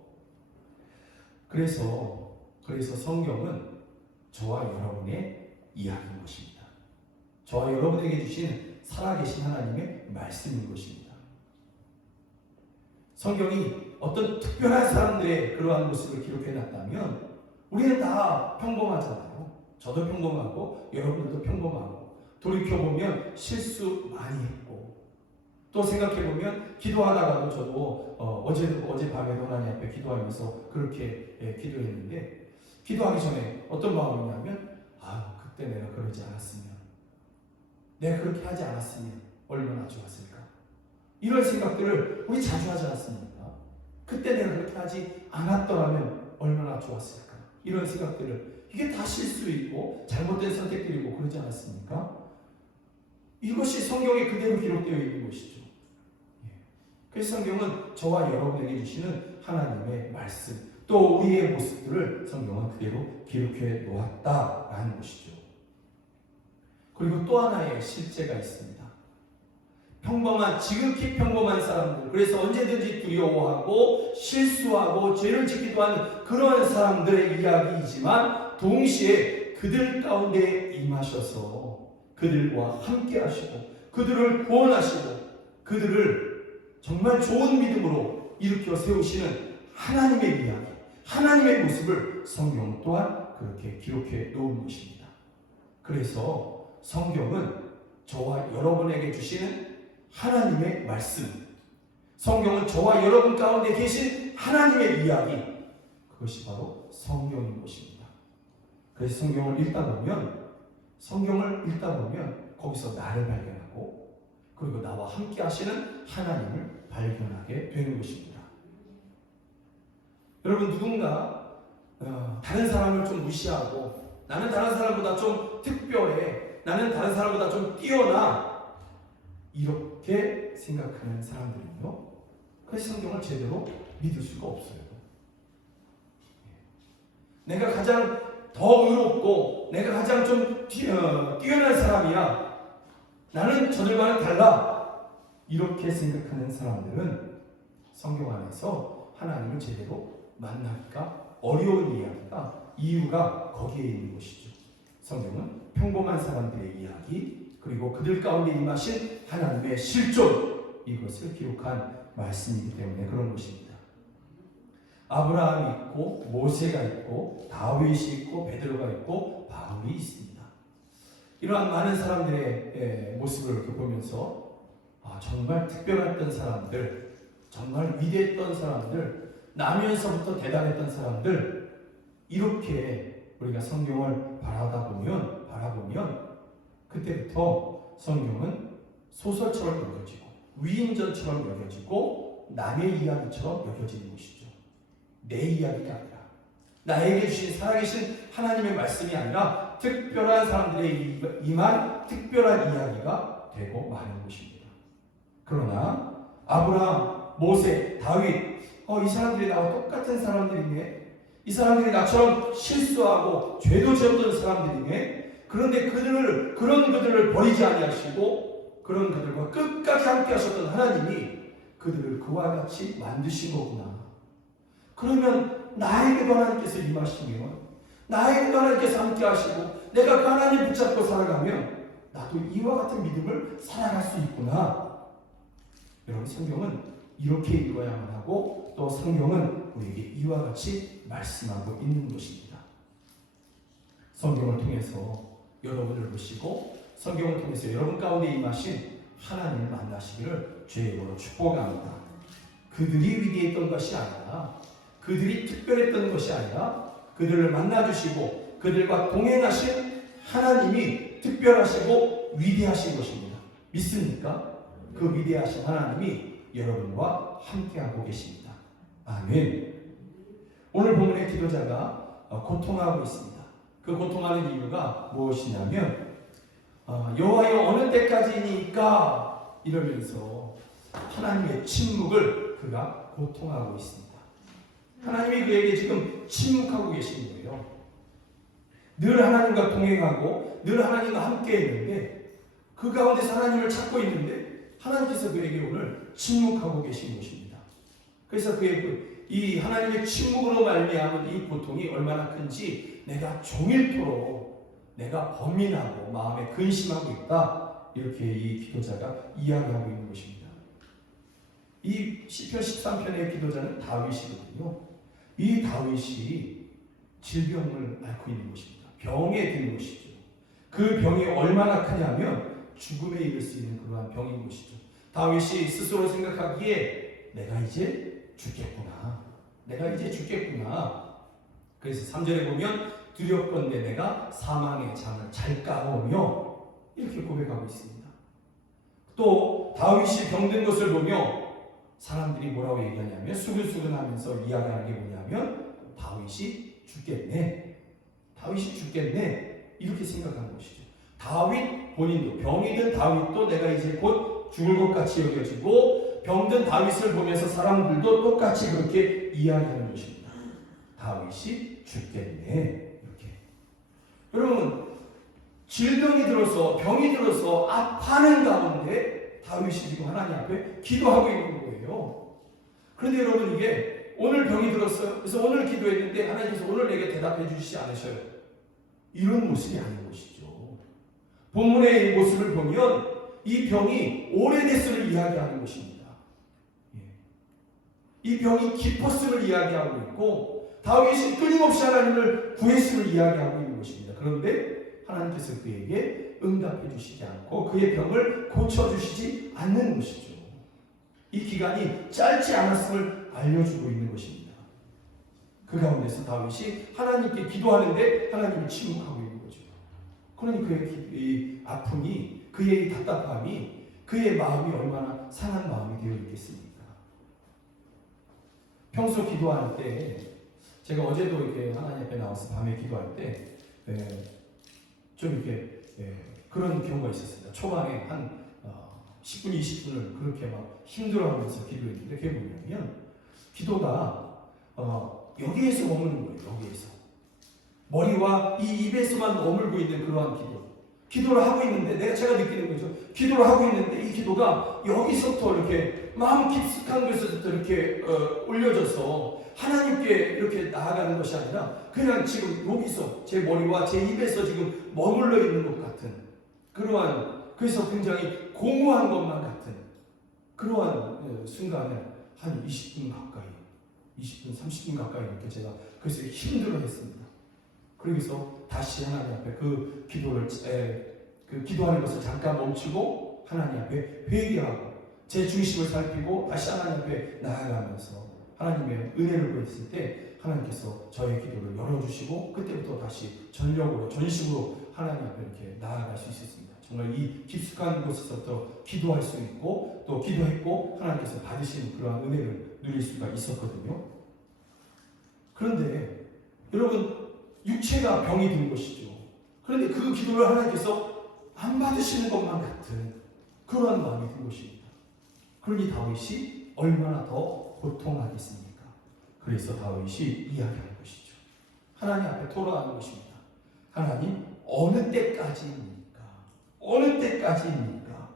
그래서 성경은 저와 여러분의 이야기인 것입니다. 저와 여러분에게 주신 살아계신 하나님의 말씀인 것입니다. 성경이 어떤 특별한 사람들의 그러한 모습을 기록해 놨다면 우리는 다 평범하잖아요. 저도 평범하고 여러분들도 평범하고, 돌이켜보면 실수 많이 했고, 또 생각해보면 기도하다가도 저도 어젯밤에 하나님 앞에 기도하면서 그렇게 기도했는데, 기도하기 전에 어떤 마음이냐면 그때 내가 그러지 않았으면, 내가 그렇게 하지 않았으면 얼마나 좋았을까, 이런 생각들을 우리 자주 하지 않습니까? 그때 내가 그렇게 하지 않았더라면 얼마나 좋았을까, 이런 생각들을, 이게 다 실수이고 잘못된 선택들이고 그러지 않았습니까? 이것이 성경에 그대로 기록되어 있는 것이죠. 그래서 성경은 저와 여러분에게 주시는 하나님의 말씀, 또 우리의 모습들을 성경은 그대로 기록해 놓았다라는 것이죠. 그리고 또 하나의 실제가 있습니다. 지극히 평범한 사람들, 그래서 언제든지 두려워하고 실수하고 죄를 짓기도 하는 그런 사람들의 이야기이지만, 동시에 그들 가운데 임하셔서 그들과 함께 하시고 그들을 구원하시고 그들을 정말 좋은 믿음으로 일으켜 세우시는 하나님의 이야기, 하나님의 모습을 성경 또한 그렇게 기록해 놓은 것입니다. 그래서 성경은 저와 여러분에게 주시는 하나님의 말씀, 성경은 저와 여러분 가운데 계신 하나님의 이야기, 그것이 바로 성경인 것입니다. 그래서 성경을 읽다 보면 거기서 나를 발견하고, 그리고 나와 함께 하시는 하나님을 발견하게 되는 것입니다. 여러분, 누군가 다른 사람을 좀 무시하고, 나는 다른 사람보다 좀 특별해, 나는 다른 사람보다 좀 뛰어나, 이렇게 생각하는 사람들은요, 그래서 성경을 제대로 믿을 수가 없어요. 내가 가장 더 의롭고 내가 가장 좀 뛰어난 사람이야, 나는 저들과는 달라, 이렇게 생각하는 사람들은 성경 안에서 하나님을 제대로 만나기가 어려운 이유가 거기에 있는 것이죠. 성경은 평범한 사람들의 이야기, 그리고 그들 가운데 임하신 하나님의 실존, 이것을 기록한 말씀이기 때문에 그런 것입니다. 아브라함이 있고 모세가 있고 다윗이 있고 베드로가 있고 바울이 있습니다. 이러한 많은 사람들의 모습을 이렇게 보면서 정말 특별했던 사람들, 정말 위대했던 사람들, 나면서부터 대단했던 사람들, 이렇게 우리가 성경을 바라보면 그때부터 성경은 소설처럼 여겨지고 위인전처럼 여겨지고 남의 이야기처럼 여겨지는 것이죠. 내 이야기가 아니라, 나에게 주신 살아계신 하나님의 말씀이 아니라 특별한 사람들의 임한 특별한 이야기가 되고 마는 것입니다. 그러나 아브라함, 모세, 다윗, 이 사람들이 나와 똑같은 사람들이네, 이 사람들이 나처럼 실수하고 죄도 지었던 사람들이네, 그런데 그런 그들을 버리지 아니하시고 그런 그들과 끝까지 함께 하셨던 하나님이 그들을 그와 같이 만드신 거구나. 그러면 나에게도 하나님께서 임하시면, 나에게도 하나님께서 함께 하시고 내가 그 하나님 붙잡고 살아가면 나도 이와 같은 믿음을 살아갈 수 있구나. 여러분, 성경은 이렇게 읽어야만 하고, 또 성경은 우리에게 이와 같이 말씀하고 있는 것입니다. 성경을 통해서 여러분을 보시고 성경을 통해서 여러분 가운데 임하신 하나님을 만나시기를 주의 이름으로 축복합니다. 그들이 위대했던 것이 아니라, 그들이 특별했던 것이 아니라, 그들을 만나주시고 그들과 동행하신 하나님이 특별하시고 위대하신 것입니다. 믿습니까? 그 위대하신 하나님이 여러분과 함께하고 계십니다. 아멘. 오늘 본문의 기도자가 고통하고 있습니다. 그 고통하는 이유가 무엇이냐면 여호와여 어느 때까지니까 이러면서 하나님의 침묵을 그가 고통하고 있습니다. 하나님이 그에게 지금 침묵하고 계신 거예요. 늘 하나님과 동행하고 늘 하나님과 함께 있는데 그 가운데서 하나님을 찾고 있는데 하나님께서 그에게 오늘 침묵하고 계신 것입니다. 그래서 그의 이 하나님의 침묵으로 말미암은 이 고통이 얼마나 큰지 내가 종일토록 내가 번민하고 마음에 근심하고 있다. 이렇게 이 기도자가 이야기하고 있는 것입니다. 이 시편 13편의 기도자는 다윗이거든요. 이 다윗이 질병을 앓고 있는 것입니다. 병에 든 것이죠. 그 병이 얼마나 크냐면 죽음에 이를 수 있는 그러한 병인 것이죠. 다윗이 스스로 생각하기에 내가 이제 죽겠구나. 내가 이제 죽겠구나. 그래서 3절에 보면 두렵건대 내가 사망의 잠을 잘까 보며 이렇게 고백하고 있습니다. 또 다윗이 병든 것을 보며 사람들이 뭐라고 얘기하냐면 수근수근하면서 이야기하는 게 뭐냐면 다윗이 죽겠네. 다윗이 죽겠네. 이렇게 생각하는 것이죠. 다윗 본인도 병이 든 다윗도 내가 이제 곧 죽을 것 같이 여겨지고 병든 다윗을 보면서 사람들도 똑같이 그렇게 이야기하는 것입니다. 다윗이 죽겠네. 이렇게. 여러분 질병이 들어서 병이 들어서 아파하는 가운데 다윗이 지금 하나님 앞에 기도하고 있는 거예요. 그런데 여러분 이게 오늘 병이 들었어요. 그래서 오늘 기도했는데 하나님께서 오늘 내게 대답해 주시지 않으셔요. 이런 모습이 아닌 것이죠. 본문의 이 모습을 보면 이 병이 오래됐음을 이야기하는 것입니다. 이 병이 깊었음을 이야기하고 있고 다윗이 끊임없이 하나님을 구했음을 이야기하고 있는 것입니다. 그런데 하나님께서 그에게 응답해 주시지 않고 그의 병을 고쳐주시지 않는 것이죠. 이 기간이 짧지 않았음을 알려주고 있는 것입니다. 그 가운데서 다윗이 하나님께 기도하는데 하나님이 침묵하고 있는 거죠. 그러니 그의 이 아픔이 그의 이 답답함이 그의 마음이 얼마나 상한 마음이 되어 있겠습니까? 평소 기도할 때 제가 어제도 이렇게 하나님 앞에 나와서 밤에 기도할 때 좀 이렇게 그런 경우가 있었습니다. 초반에 한 10분, 20분을 그렇게 막 힘들어하면서 기도했는데 그게 뭐냐면 기도가 여기에서 머무는 거예요. 여기에서 머리와 이 입에서만 머물고 있는 그러한 기도를 하고 있는데 제가 느끼는 거죠. 기도를 하고 있는데 이 기도가 여기서부터 이렇게 마음 깊숙한 곳에서부터 이렇게 올려져서 하나님께 이렇게 나아가는 것이 아니라 그냥 지금 여기서 제 머리와 제 입에서 지금 머물러 있는 것 같은 그러한 그래서 굉장히 공허한 것만 같은 그러한 순간에 한 20분 가까이 20분, 30분 가까이 이렇게 제가 그래서 힘들어 했습니다. 그래서 다시 하나님 앞에 그 기도를 그 기도하는 것을 잠깐 멈추고 하나님 앞에 회개하고 제 중심을 살피고 다시 하나님 앞에 나아가면서 하나님의 은혜를 구했을 때 하나님께서 저의 기도를 열어주시고 그때부터 다시 전력으로 전심으로 하나님 앞에 이렇게 나아갈 수 있었습니다. 정말 이 깊숙한 곳에서부터 기도할 수 있고 또 기도했고 하나님께서 받으신 그러한 은혜를 누릴 수가 있었거든요. 그런데 여러분 육체가 병이 든 것이죠. 그런데 그 기도를 하나님께서 안 받으시는 것만 같은 그러한 마음이 든 것입니다. 그러니 다윗이 얼마나 더 고통하겠습니까? 그래서 다윗이 이야기하는 것이죠. 하나님 앞에 토로하는 것입니다. 하나님 어느 때까지입니까? 어느 때까지입니까?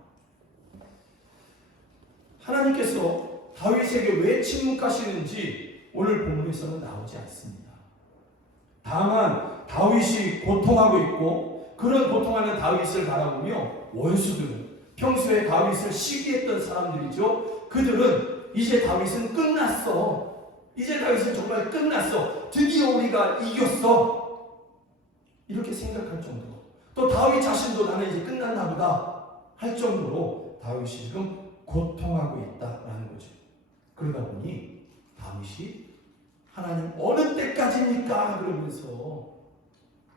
하나님께서 다윗에게 왜 침묵하시는지 오늘 본문에서는 나오지 않습니다. 다만 다윗이 고통하고 있고 그런 고통하는 다윗을 바라보며 원수들은 평소에 다윗을 시기했던 사람들이죠. 그들은 이제 다윗은 끝났어. 이제 다윗은 정말 끝났어. 드디어 우리가 이겼어. 이렇게 생각할 정도로 또 다윗 자신도 나는 이제 끝났나 보다 할 정도로 다윗이 지금 고통하고 있다라는 거죠. 그러다 보니 다윗이 하나님 어느 때까지입니까? 그러면서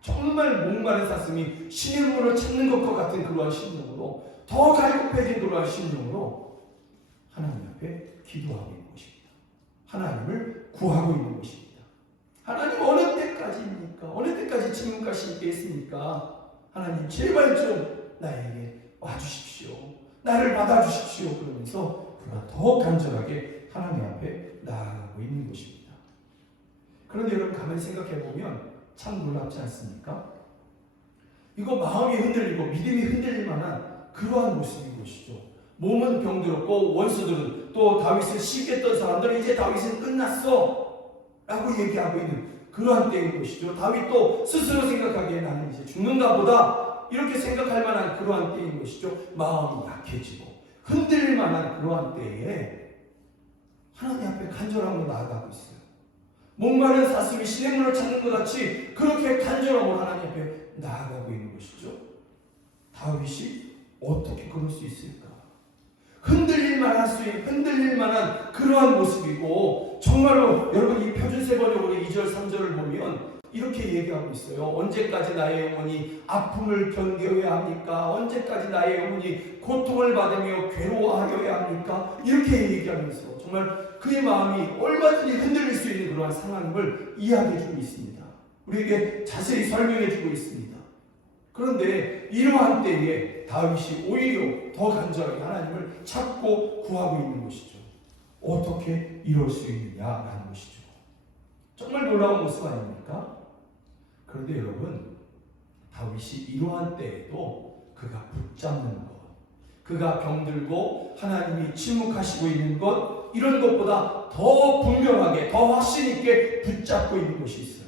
정말 목마른 사슴이 신의 문을 찾는 것과 같은 그러한 심령으로 더 갈급해진 그러한 심령으로 하나님 앞에 기도하고 있는 것입니다. 하나님을 구하고 있는 것입니다. 하나님 어느 때까지입니까? 어느 때까지 침묵하실 때 있습니까? 하나님 제발 좀 나에게 와주십시오. 나를 받아주십시오. 그러면서 우리가 더 간절하게 하나님 앞에 나아가고 있는 것입니다. 그런데 여러분 가만히 생각해 보면 참 놀랍지 않습니까? 이거 마음이 흔들리고 믿음이 흔들릴 만한 그러한 모습인 것이죠. 몸은 병들었고 원수들은 또 다윗을 시기했던 사람들은 이제 다윗은 끝났어 라고 얘기하고 있는 그러한 때인 것이죠. 다윗도 스스로 생각하기에 나는 이제 죽는가 보다 이렇게 생각할 만한 그러한 때인 것이죠. 마음이 약해지고 흔들릴 만한 그러한 때에 하나님 앞에 간절함으로 나아가고 있어요. 목마른 사슴이 시냇물을 찾는 것 같이 그렇게 간절함으로 하나님 앞에 나아가고 있는 것이죠. 다윗이 어떻게 그럴 수 있을까? 흔들릴 만한 그러한 모습이고, 정말로 여러분 이 표준세 번역으로 2절 3절을 보면 이렇게 얘기하고 있어요. 언제까지 나의 영혼이 아픔을 견뎌야 합니까? 언제까지 나의 영혼이 고통을 받으며 괴로워하여야 합니까? 이렇게 얘기하면서 정말 그의 마음이 얼마든지 흔들릴 수 있는 그러한 상황임을 이야기해주고 있습니다. 우리에게 자세히 설명해주고 있습니다. 그런데 이러한 때에 다윗이 오히려 더 간절하게 하나님을 찾고 구하고 있는 것이죠. 어떻게 이럴 수 있느냐라는 것이죠. 정말 놀라운 모습 아닙니까? 그런데 여러분, 다윗이 이러한 때에도 그가 붙잡는 것, 그가 병들고 하나님이 침묵하시고 있는 것, 이런 것보다 더 분명하게, 더 확신 있게 붙잡고 있는 것이 있어요.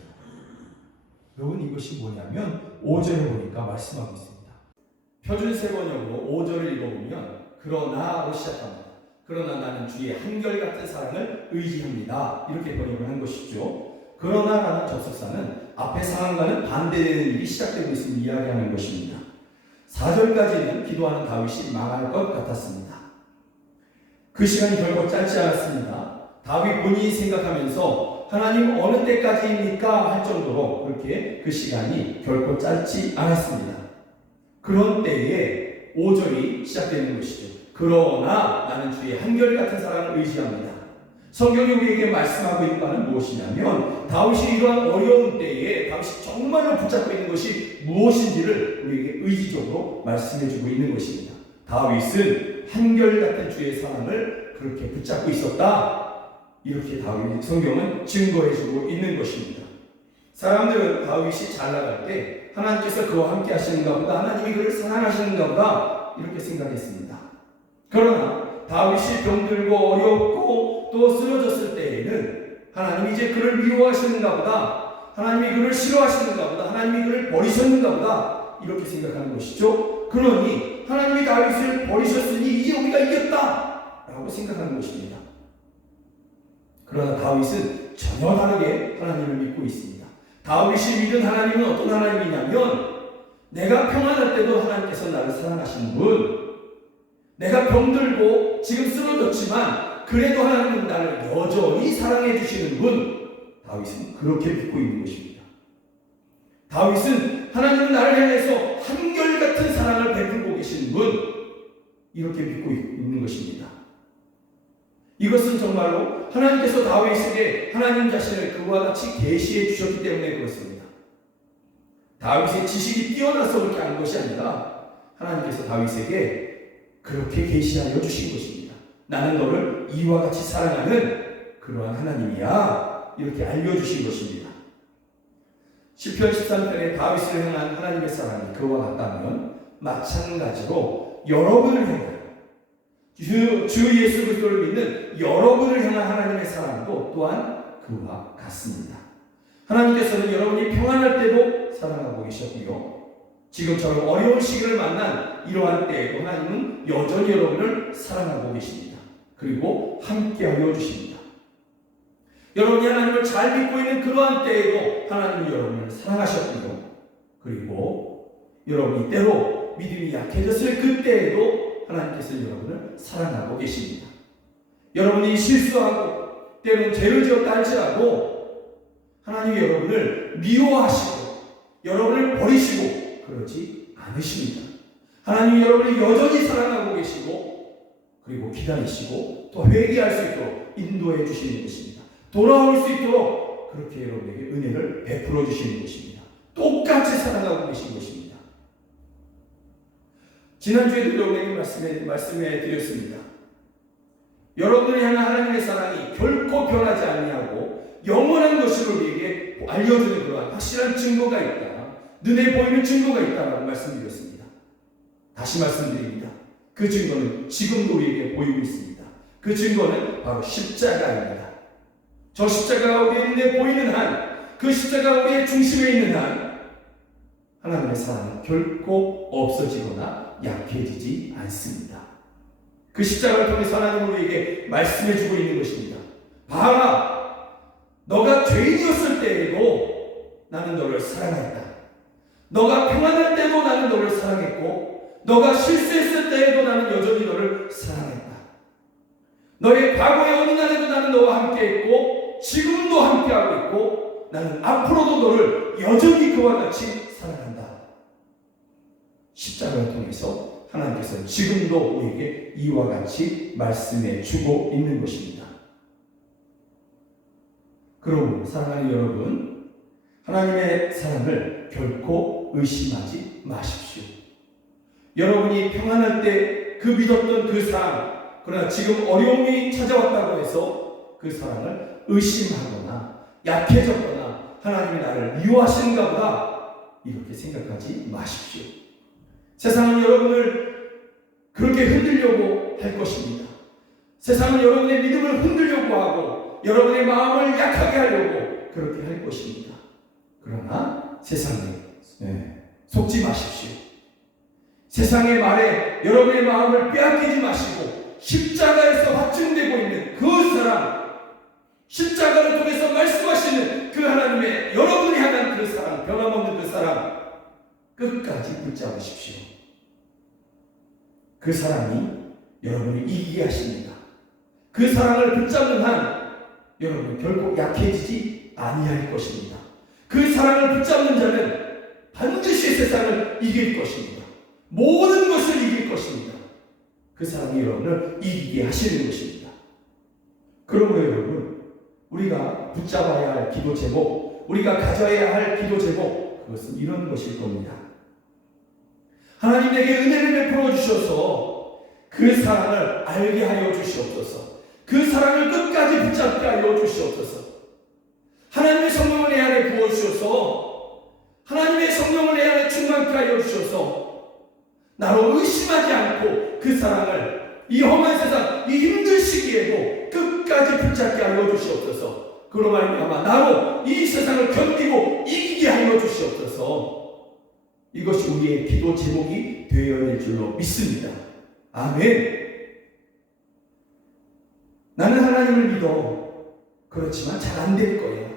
여러분, 이것이 뭐냐면 5절에 보니까 말씀하고 있습니다. 표준세 번역으로 5절을 읽어보면 그러나로 시작합니다. 그러나 나는 주의 한결같은 사랑을 의지합니다. 이렇게 번역을 한 것이죠. 그러나라는 접속사는 앞의 상황과는 반대되는 일이 시작되고 있음을 이야기하는 것입니다. 4절까지는 기도하는 다윗이 망할 것 같았습니다. 그 시간이 결코 짧지 않았습니다. 다윗 본인이 생각하면서 하나님 어느 때까지입니까? 할 정도로 그렇게 그 시간이 결코 짧지 않았습니다. 그런 때에 5절이 시작되는 것이죠. 그러나 나는 주의 한결같은 사랑을 의지합니다. 성경이 우리에게 말씀하고 있는 바는 무엇이냐면 다윗이 이러한 어려운 때에 다윗이 정말로 붙잡고 있는 것이 무엇인지를 우리에게 의지적으로 말씀해주고 있는 것입니다. 다윗은 한결같은 주의 사랑을 그렇게 붙잡고 있었다. 이렇게 다윗 성경은 증거해주고 있는 것입니다. 사람들은 다윗이 잘 나갈 때 하나님께서 그와 함께 하시는가 보다, 하나님이 그를 사랑하시는가 보다 이렇게 생각했습니다. 그러나 다윗이 병들고 어렵고 또 쓰러졌을 때에는 하나님이 이제 그를 미워하시는가 보다, 하나님이 그를 싫어하시는가 보다, 하나님이 그를 버리셨는가 보다 이렇게 생각하는 것이죠. 그러니 하나님이 다윗을 버리셨으니 이제 우리가 이겼다 라고 생각하는 것입니다. 그러나 다윗은 전혀 다르게 하나님을 믿고 있습니다. 다윗이 믿은 하나님은 어떤 하나님이냐면 내가 평안할 때도 하나님께서 나를 사랑하시는 분, 내가 병들고 지금 쓰러졌지만 그래도 하나님은 나를 여전히 사랑해 주시는 분, 다윗은 그렇게 믿고 있는 것입니다. 다윗은 하나님은 나를 향해서 한결같은 사랑을 베풀고 계시는 분, 이렇게 믿고 있는 것입니다. 이것은 정말로 하나님께서 다윗에게 하나님 자신을 그와 같이 계시해 주셨기 때문에 그렇습니다. 다윗의 지식이 뛰어나서 그렇게 한 것이 아니라 하나님께서 다윗에게 그렇게 계시하여 주신 것입니다. 나는 너를 이와 같이 사랑하는 그러한 하나님이야, 이렇게 알려주신 것입니다. 시편 13편에 다윗을 향한 하나님의 사랑이 그와 같다면 마찬가지로 여러분을 향한 주 예수 그리스도를 믿는 여러분을 향한 하나님의 사랑도 또한 그와 같습니다. 하나님께서는 여러분이 평안할 때도 사랑하고 계셨고요, 지금처럼 어려운 시기를 만난 이러한 때에도 하나님은 여전히 여러분을 사랑하고 계십니다. 그리고 함께하여 주십니다. 여러분이 하나님을 잘 믿고 있는 그러한 때에도 하나님은 여러분을 사랑하셨고요, 그리고 여러분이 때로 믿음이 약해졌을 그때에도 하나님께서 여러분을 사랑하고 계십니다. 여러분이 실수하고 때로는 죄를 지었다 할지라도 하나님이 여러분을 미워하시고 여러분을 버리시고 그러지 않으십니다. 하나님이 여러분을 여전히 사랑하고 계시고 그리고 기다리시고 또 회개할 수 있도록 인도해 주시는 것입니다. 돌아올 수 있도록 그렇게 여러분에게 은혜를 베풀어 주시는 것입니다. 똑같이 사랑하고 계신 것입니다. 지난주에도 여러분에게 말씀해 드렸습니다. 여러분을 향한 하나님의 사랑이 결코 변하지 아니하고 영원한 것으로 우리에게 알려주는 그러한 확실한 증거가 있다. 눈에 보이는 증거가 있다라고 말씀드렸습니다. 다시 말씀드립니다. 그 증거는 지금도 우리에게 보이고 있습니다. 그 증거는 바로 십자가입니다. 저 십자가가 우리의 눈에 보이는 한, 그 십자가가 우리의 중심에 있는 한, 하나님의 사랑은 결코 없어지거나 약해지지 않습니다. 그 십자가를 통해서 하나님은 우리에게 말씀해주고 있는 것입니다. 봐라, 너가 죄인이었을 때에도 나는 너를 사랑했다. 너가 평안할 때도 나는 너를 사랑했고, 너가 실수했을 때에도 나는 여전히 너를 사랑했다. 너의 과거의 어느 날에도 나는 너와 함께했고, 지금도 함께하고 있고, 나는 앞으로도 너를 여전히 그와 같이 사랑한다. 십자가를 통해서 하나님께서 지금도 우리에게 이와 같이 말씀해 주고 있는 것입니다. 그러므로 사랑하는 여러분, 하나님의 사랑을 결코 의심하지 마십시오. 여러분이 평안할 때 그 믿었던 그 사랑, 그러나 지금 어려움이 찾아왔다고 해서 그 사랑을 의심하거나 약해졌거나 하나님이 나를 미워하시는가 보다 이렇게 생각하지 마십시오. 세상은 여러분을 그렇게 흔들려고 할 것입니다. 세상은 여러분의 믿음을 흔들려고 하고 여러분의 마음을 약하게 하려고 그렇게 할 것입니다. 그러나 세상에 속지 마십시오. 세상의 말에 여러분의 마음을 빼앗기지 마시고 십자가에서 확증되고 있는 그 사랑, 십자가를 통해서 말씀하시는 그 하나님의 여러분이 향한 그 사랑, 변함없는 그 사랑 끝까지 붙잡으십시오. 그 사랑이 여러분을 이기게 하십니다. 그 사랑을 붙잡는 한 여러분은 결코 약해지지 아니할 것입니다. 그 사랑을 붙잡는 자는 반드시 세상을 이길 것입니다. 모든 것을 이길 것입니다. 그 사랑이 여러분을 이기게 하시는 것입니다. 그러므로 여러분, 우리가 붙잡아야 할 기도 제목, 우리가 가져야 할 기도 제목, 그것은 이런 것일 겁니다. 하나님 내게 은혜를 베풀어 주셔서 그 사랑을 알게 하여 주시옵소서. 그 사랑을 끝까지 붙잡게 하여 주시옵소서. 하나님의 성령을 내 안에 부어주셔서 하나님의 성령을 내 안에 충만케 하여 주셔서 나로 의심하지 않고 그 사랑을 이 험한 세상, 이 힘든 시기에도 끝까지 붙잡게 하여 주시옵소서. 그로 말미암아 나로 이 세상을 견디고 이기게 하여 주시옵소서. 이것이 우리의 기도 제목이 되어야 될 줄로 믿습니다. 아멘. 나는 하나님을 믿어. 그렇지만 잘 안 될 거야.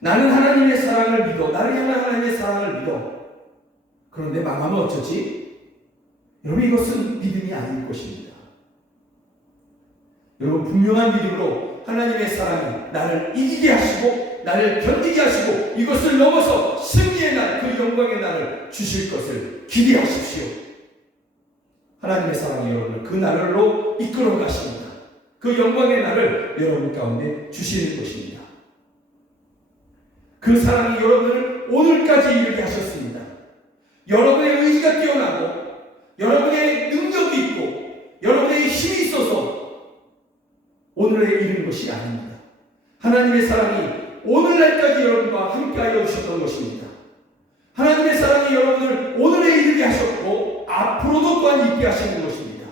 나는 하나님의 사랑을 믿어. 나를 향한 하나님의 사랑을 믿어. 그런데 망하면 어쩌지? 여러분, 이것은 믿음이 아닐 것입니다. 여러분, 분명한 믿음으로 하나님의 사랑이 나를 이기게 하시고 나를 견디게 하시고 이것을 넘어서 승리의 날, 그 영광의 날을 주실 것을 기대하십시오. 하나님의 사랑이 여러분을 그 날로 이끌어 가십니다. 그 영광의 날을 여러분 가운데 주시는 것입니다. 그 사랑이 여러분을 오늘까지 이르게 하셨습니다. 여러분의 의지가 뛰어나고 여러분의 능력이 있고 여러분의 힘이 있어서 오늘에 이른 것이 아닙니다. 하나님의 사랑이 오늘날까지 여러분과 함께하여 주셨던 것입니다. 하나님의 사랑이 여러분을 오늘에 이르게 하셨고 앞으로도 또한 있게 하시는 것입니다.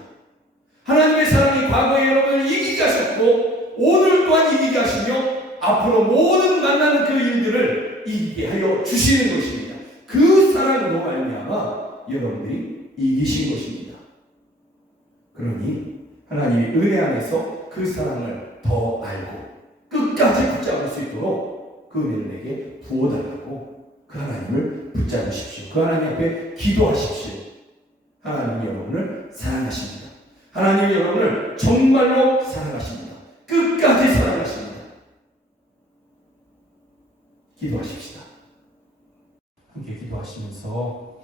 하나님의 사랑이 과거에 여러분을 이기게 하셨고 오늘 또한 이기게 하시며 앞으로 모든 만나는 그 일들을 이기게 하여 주시는 것입니다. 그 사랑으로 말미암아 여러분들이 이기신 것입니다. 그러니 하나님의 은혜 안에서 그 사랑을 더 알고 끝까지 붙잡을 수 있도록 그 은혜를 내게 부어달라고 그 하나님을 붙잡으십시오. 그 하나님 앞에 기도하십시오. 하나님이 여러분을 사랑하십니다. 하나님이 여러분을 정말로 사랑하십니다. 끝까지 사랑하십니다. 기도하십시다. 함께 기도하시면서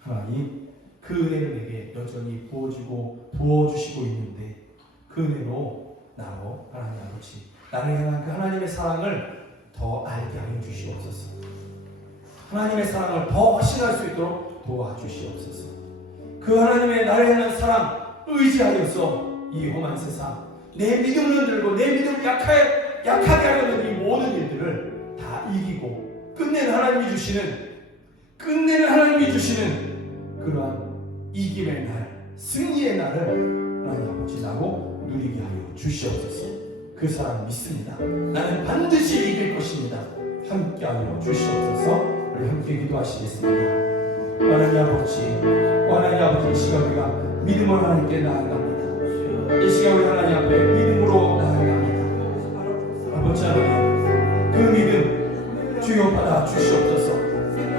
하나님, 그 은혜를 내게 여전히 부어주시고 있는데 그 은혜로 나로 하나님 아버지 나를 향한 그 하나님의 사랑을 더 알게 하여 주시옵소서. 하나님의 사랑을 더 확신할 수 있도록 도와주시옵소서. 그 하나님의 나를 향한 사랑 의지하여서 이 험한 세상, 내 믿음을 흔들고 내 믿음을 약하게 하려는 이 모든 일들을 다 이기고 끝내는 하나님이 주시는 그러한 이김의 날, 승리의 날을 하나님 아버지 나로 누리게 하여 주시옵소서. 그 사랑 믿습니다. 나는 반드시 이길 것입니다. 함께 하여 주시옵소서. 우리 함께 기도하시겠습니다. 하나님 아버지, 이 시간 우리가 믿음으로 하나님께 나아갑니다. 이 시간 우리 하나님 앞에 믿음으로 나아갑니다. 아버지 하나님, 그 믿음 주여 받아 주시옵소서.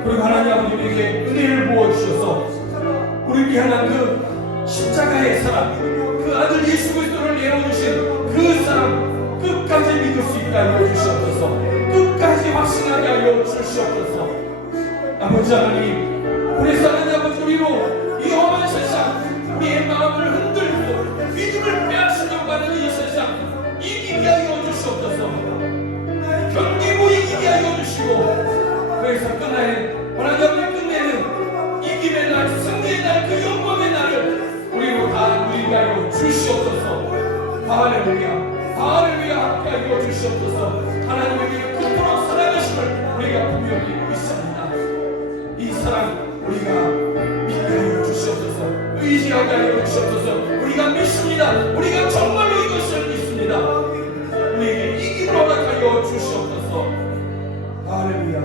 그리고 하나님 아버지 우리에게 은혜를 부어주셔서 우리를 향한 그 십자가의 사랑, 그 아들 예수 그리스도를 내어주신 그 사랑 끝까지 믿을 수 있게 하여 주시옵소서. 끝까지 확신하게 하여 주시옵소서. 아버지 하나님, 그래서 하나님 아버지 우리로 이 험한 세상, 우리의 마음을 흔들고 믿음을 빼앗으려고 하는 이 세상 이기게 하여 주시옵소서. 견디고 이기게 하여 주시고, 그래서 하나님 아버지 끝내는 이김의 날, 승리의 날, 그 영광의 날을 우리로 다 누리게 하여 주시옵소서. 할렐루야, 할렐루야. 함께 하여 주시옵소서. 하나님에게 그토록 사랑하심을 우리가 분명히 믿습니다. 이 사랑 우리가 믿게 하여 주시옵소서. 의지하게 하여 주시옵소서. 우리가 믿습니다. 우리가 정말로 이것을 믿습니다. 우리에게 이김을 허락하여 주시옵소서. 할렐루야,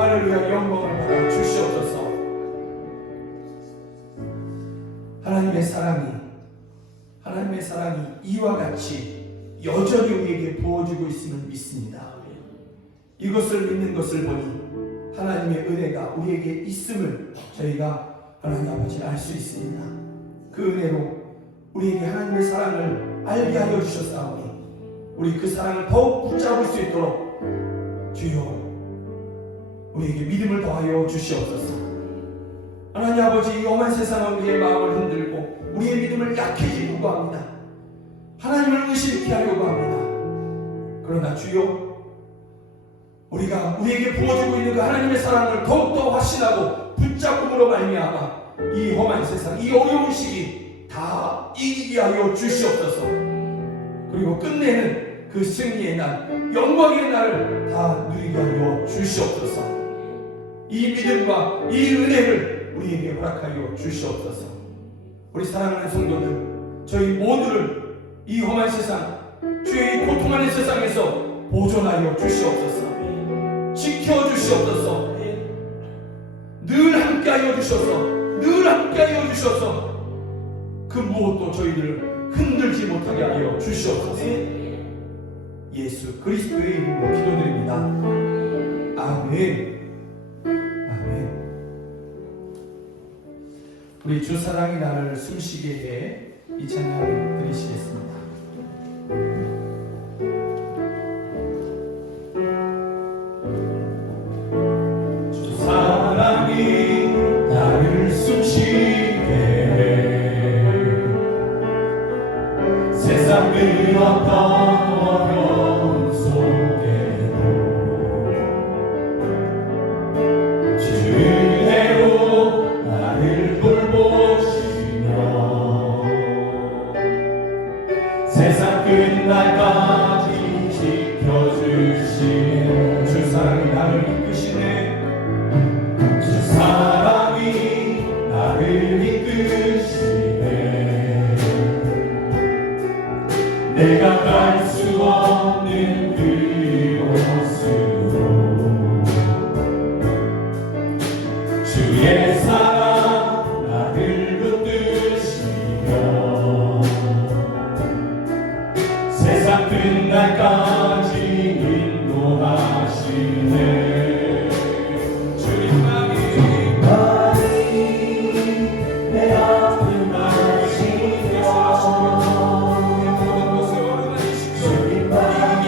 할렐루야. 영광을 받아 주시옵소서. 하나님의 사랑이 이와 같이 여전히 우리에게 부어지고 있음을 믿습니다. 이것을 믿는 것을 보니 하나님의 은혜가 우리에게 있음을 저희가 하나님 아버지 알 수 있습니다. 그 은혜로 우리에게 하나님의 사랑을 알게 하여 주셨사오니 우리 그 사랑을 더욱 붙잡을 수 있도록 주여 우리에게 믿음을 더하여 주시옵소서. 하나님 아버지, 이 험한 세상은 우리의 마음을 흔들고 우리의 믿음을 약해지려고 합니다. 하나님을 의심케 하려고 합니다. 그러나 주여, 우리가 우리에게 부어주고 있는 그 하나님의 사랑을 더욱더 확신하고 붙잡음으로 말미암아 이 험한 세상, 이 어려운 시기 다 이기게 하여 주시옵소서. 그리고 끝내는 그 승리의 날, 영광의 날을 다 누리게 하여 주시옵소서. 이 믿음과 이 은혜를 우리에게 허락하여 주시옵소서. 우리 사랑하는 성도들, 저희 모두를 이 험한 세상, 주의 이 고통하는 세상에서 보존하여 주시옵소서. 지켜주시옵소서. 늘 함께하여 주셔서 그 무엇도 저희들을 흔들지 못하게 하여 주시옵소서. 예수 그리스도의 이름으로 기도드립니다. 아멘. 아멘. 우리 주 사랑이 나를 숨쉬게 해 이 찬양을 드리시겠습니다. 주 사랑이 나를 숨쉬게 해 세상 그 어떤 어려움 속에도 주 은혜로 나를 돌보시며 세상 끝날까지 지켜주신 주 사랑이 나를 이끄시네. 주 사랑이 나를 이끄시네. 내가 갈 수 없는 그곳으로 주의 사랑 나를 붙드시며 세상 끝날까지 인도하시네. 주님만이 내 아픔 아시며 주님만이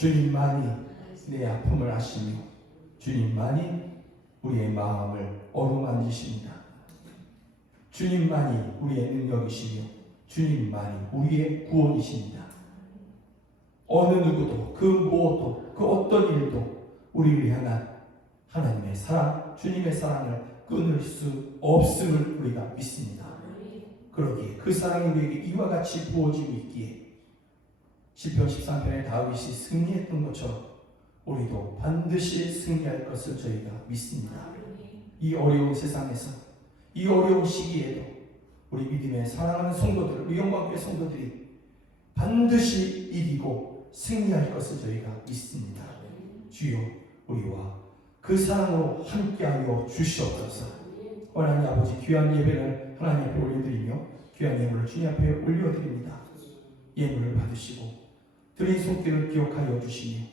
주님만이 내 아픔을 아시며 주님만이 우리의 마음을 어루만지십니다. 주님만이 우리의 능력이시며 주님만이 우리의 구원이십니다. 어느 누구도 그 무엇도 그 어떤 일도 우리를 향한 하나님의 사랑, 주님의 사랑을 끊을 수 없음을 우리가 믿습니다. 그러기에 그 사랑이 우리에게 이와 같이 부어지고 있기에 시편 13편에 다윗이 승리했던 것처럼 우리도 반드시 승리할 것을 저희가 믿습니다. 이 어려운 세상에서 이 어려운 시기에도 우리 믿음의 사랑하는 성도들, 우리 영광교회 성도들이 반드시 이기고 승리할 것을 저희가 믿습니다. 주여 우리와 그 사랑으로 함께하여 주시옵소서. 하나님 아버지, 귀한 예배를 하나님 앞에 올려드리며 귀한 예물을 주님 앞에 올려드립니다. 예물을 받으시고 드린 손길을 기억하여 주시며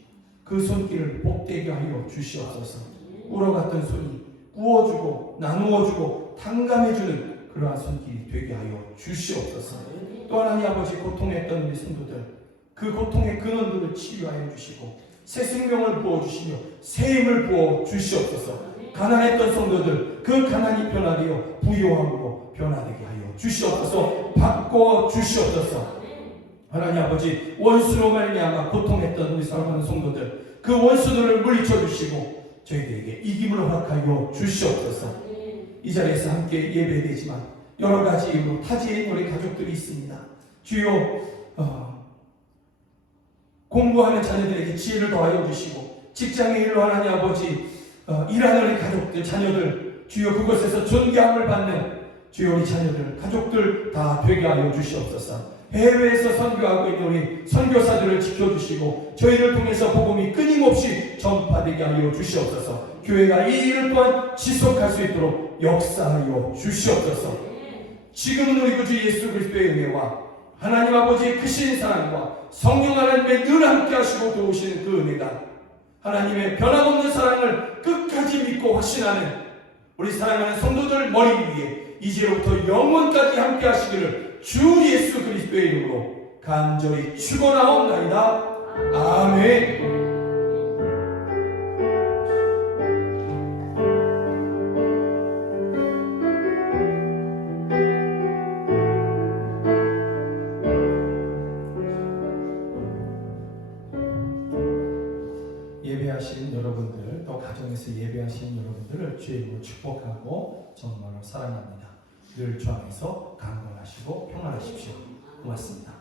그 손길을 복되게 하여 주시옵소서. 울어갔던 손이 구워주고 나누어주고 탕감해주는 그러한 손길이 되게 하여 주시옵소서. 또 하나님 아버지, 고통했던 우리 성도들, 그 고통의 근원들을 치유하여 주시고 새 생명을 부어주시며 새 힘을 부어주시옵소서. 가난했던 성도들, 그 가난이 변화되어 부요함으로 변화되게 하여 주시옵소서. 바꿔주시옵소서. 하나님 아버지, 원수로 말미암아 고통했던 우리 사랑하는 성도들, 그 원수들을 물리쳐 주시고 저희들에게 이김을 허락하여 주시옵소서. 이 자리에서 함께 예배되지만 여러 가지 이유로 타지에 있는 우리 가족들이 있습니다. 주여 공부하는 자녀들에게 지혜를 더하여 주시고 직장의 일로 하나님 아버지 일하는 우리 가족들, 자녀들 주여 그곳에서 존경함을 받는 주여 우리 자녀들, 가족들 다 되게 하여 주시옵소서. 해외에서 선교하고 있는 우리 선교사들을 지켜주시고 저희를 통해서 복음이 끊임없이 전파되게 하여 주시옵소서. 교회가 이 일을 또한 지속할 수 있도록 역사하여 주시옵소서. 지금은 우리 구주 예수 그리스도의 은혜와 하나님 아버지의 크신 사랑과 성령 하나님의 늘 함께 하시고 도우시는 그 은혜가 하나님의 변함없는 사랑을 끝까지 믿고 확신하는 우리 사랑하는 성도들 머리 위에 이제로부터 영원까지 함께 하시기를 주 예수 그리스도의 이름으로 간절히 축원하옵나이다. 아멘. 예배하신 여러분들, 또 가정에서 예배하신 여러분들을 주의 이름으로 축복하고 정말로 사랑합니다. 늘 주 안에서 강건하시고 평안하십시오. 고맙습니다.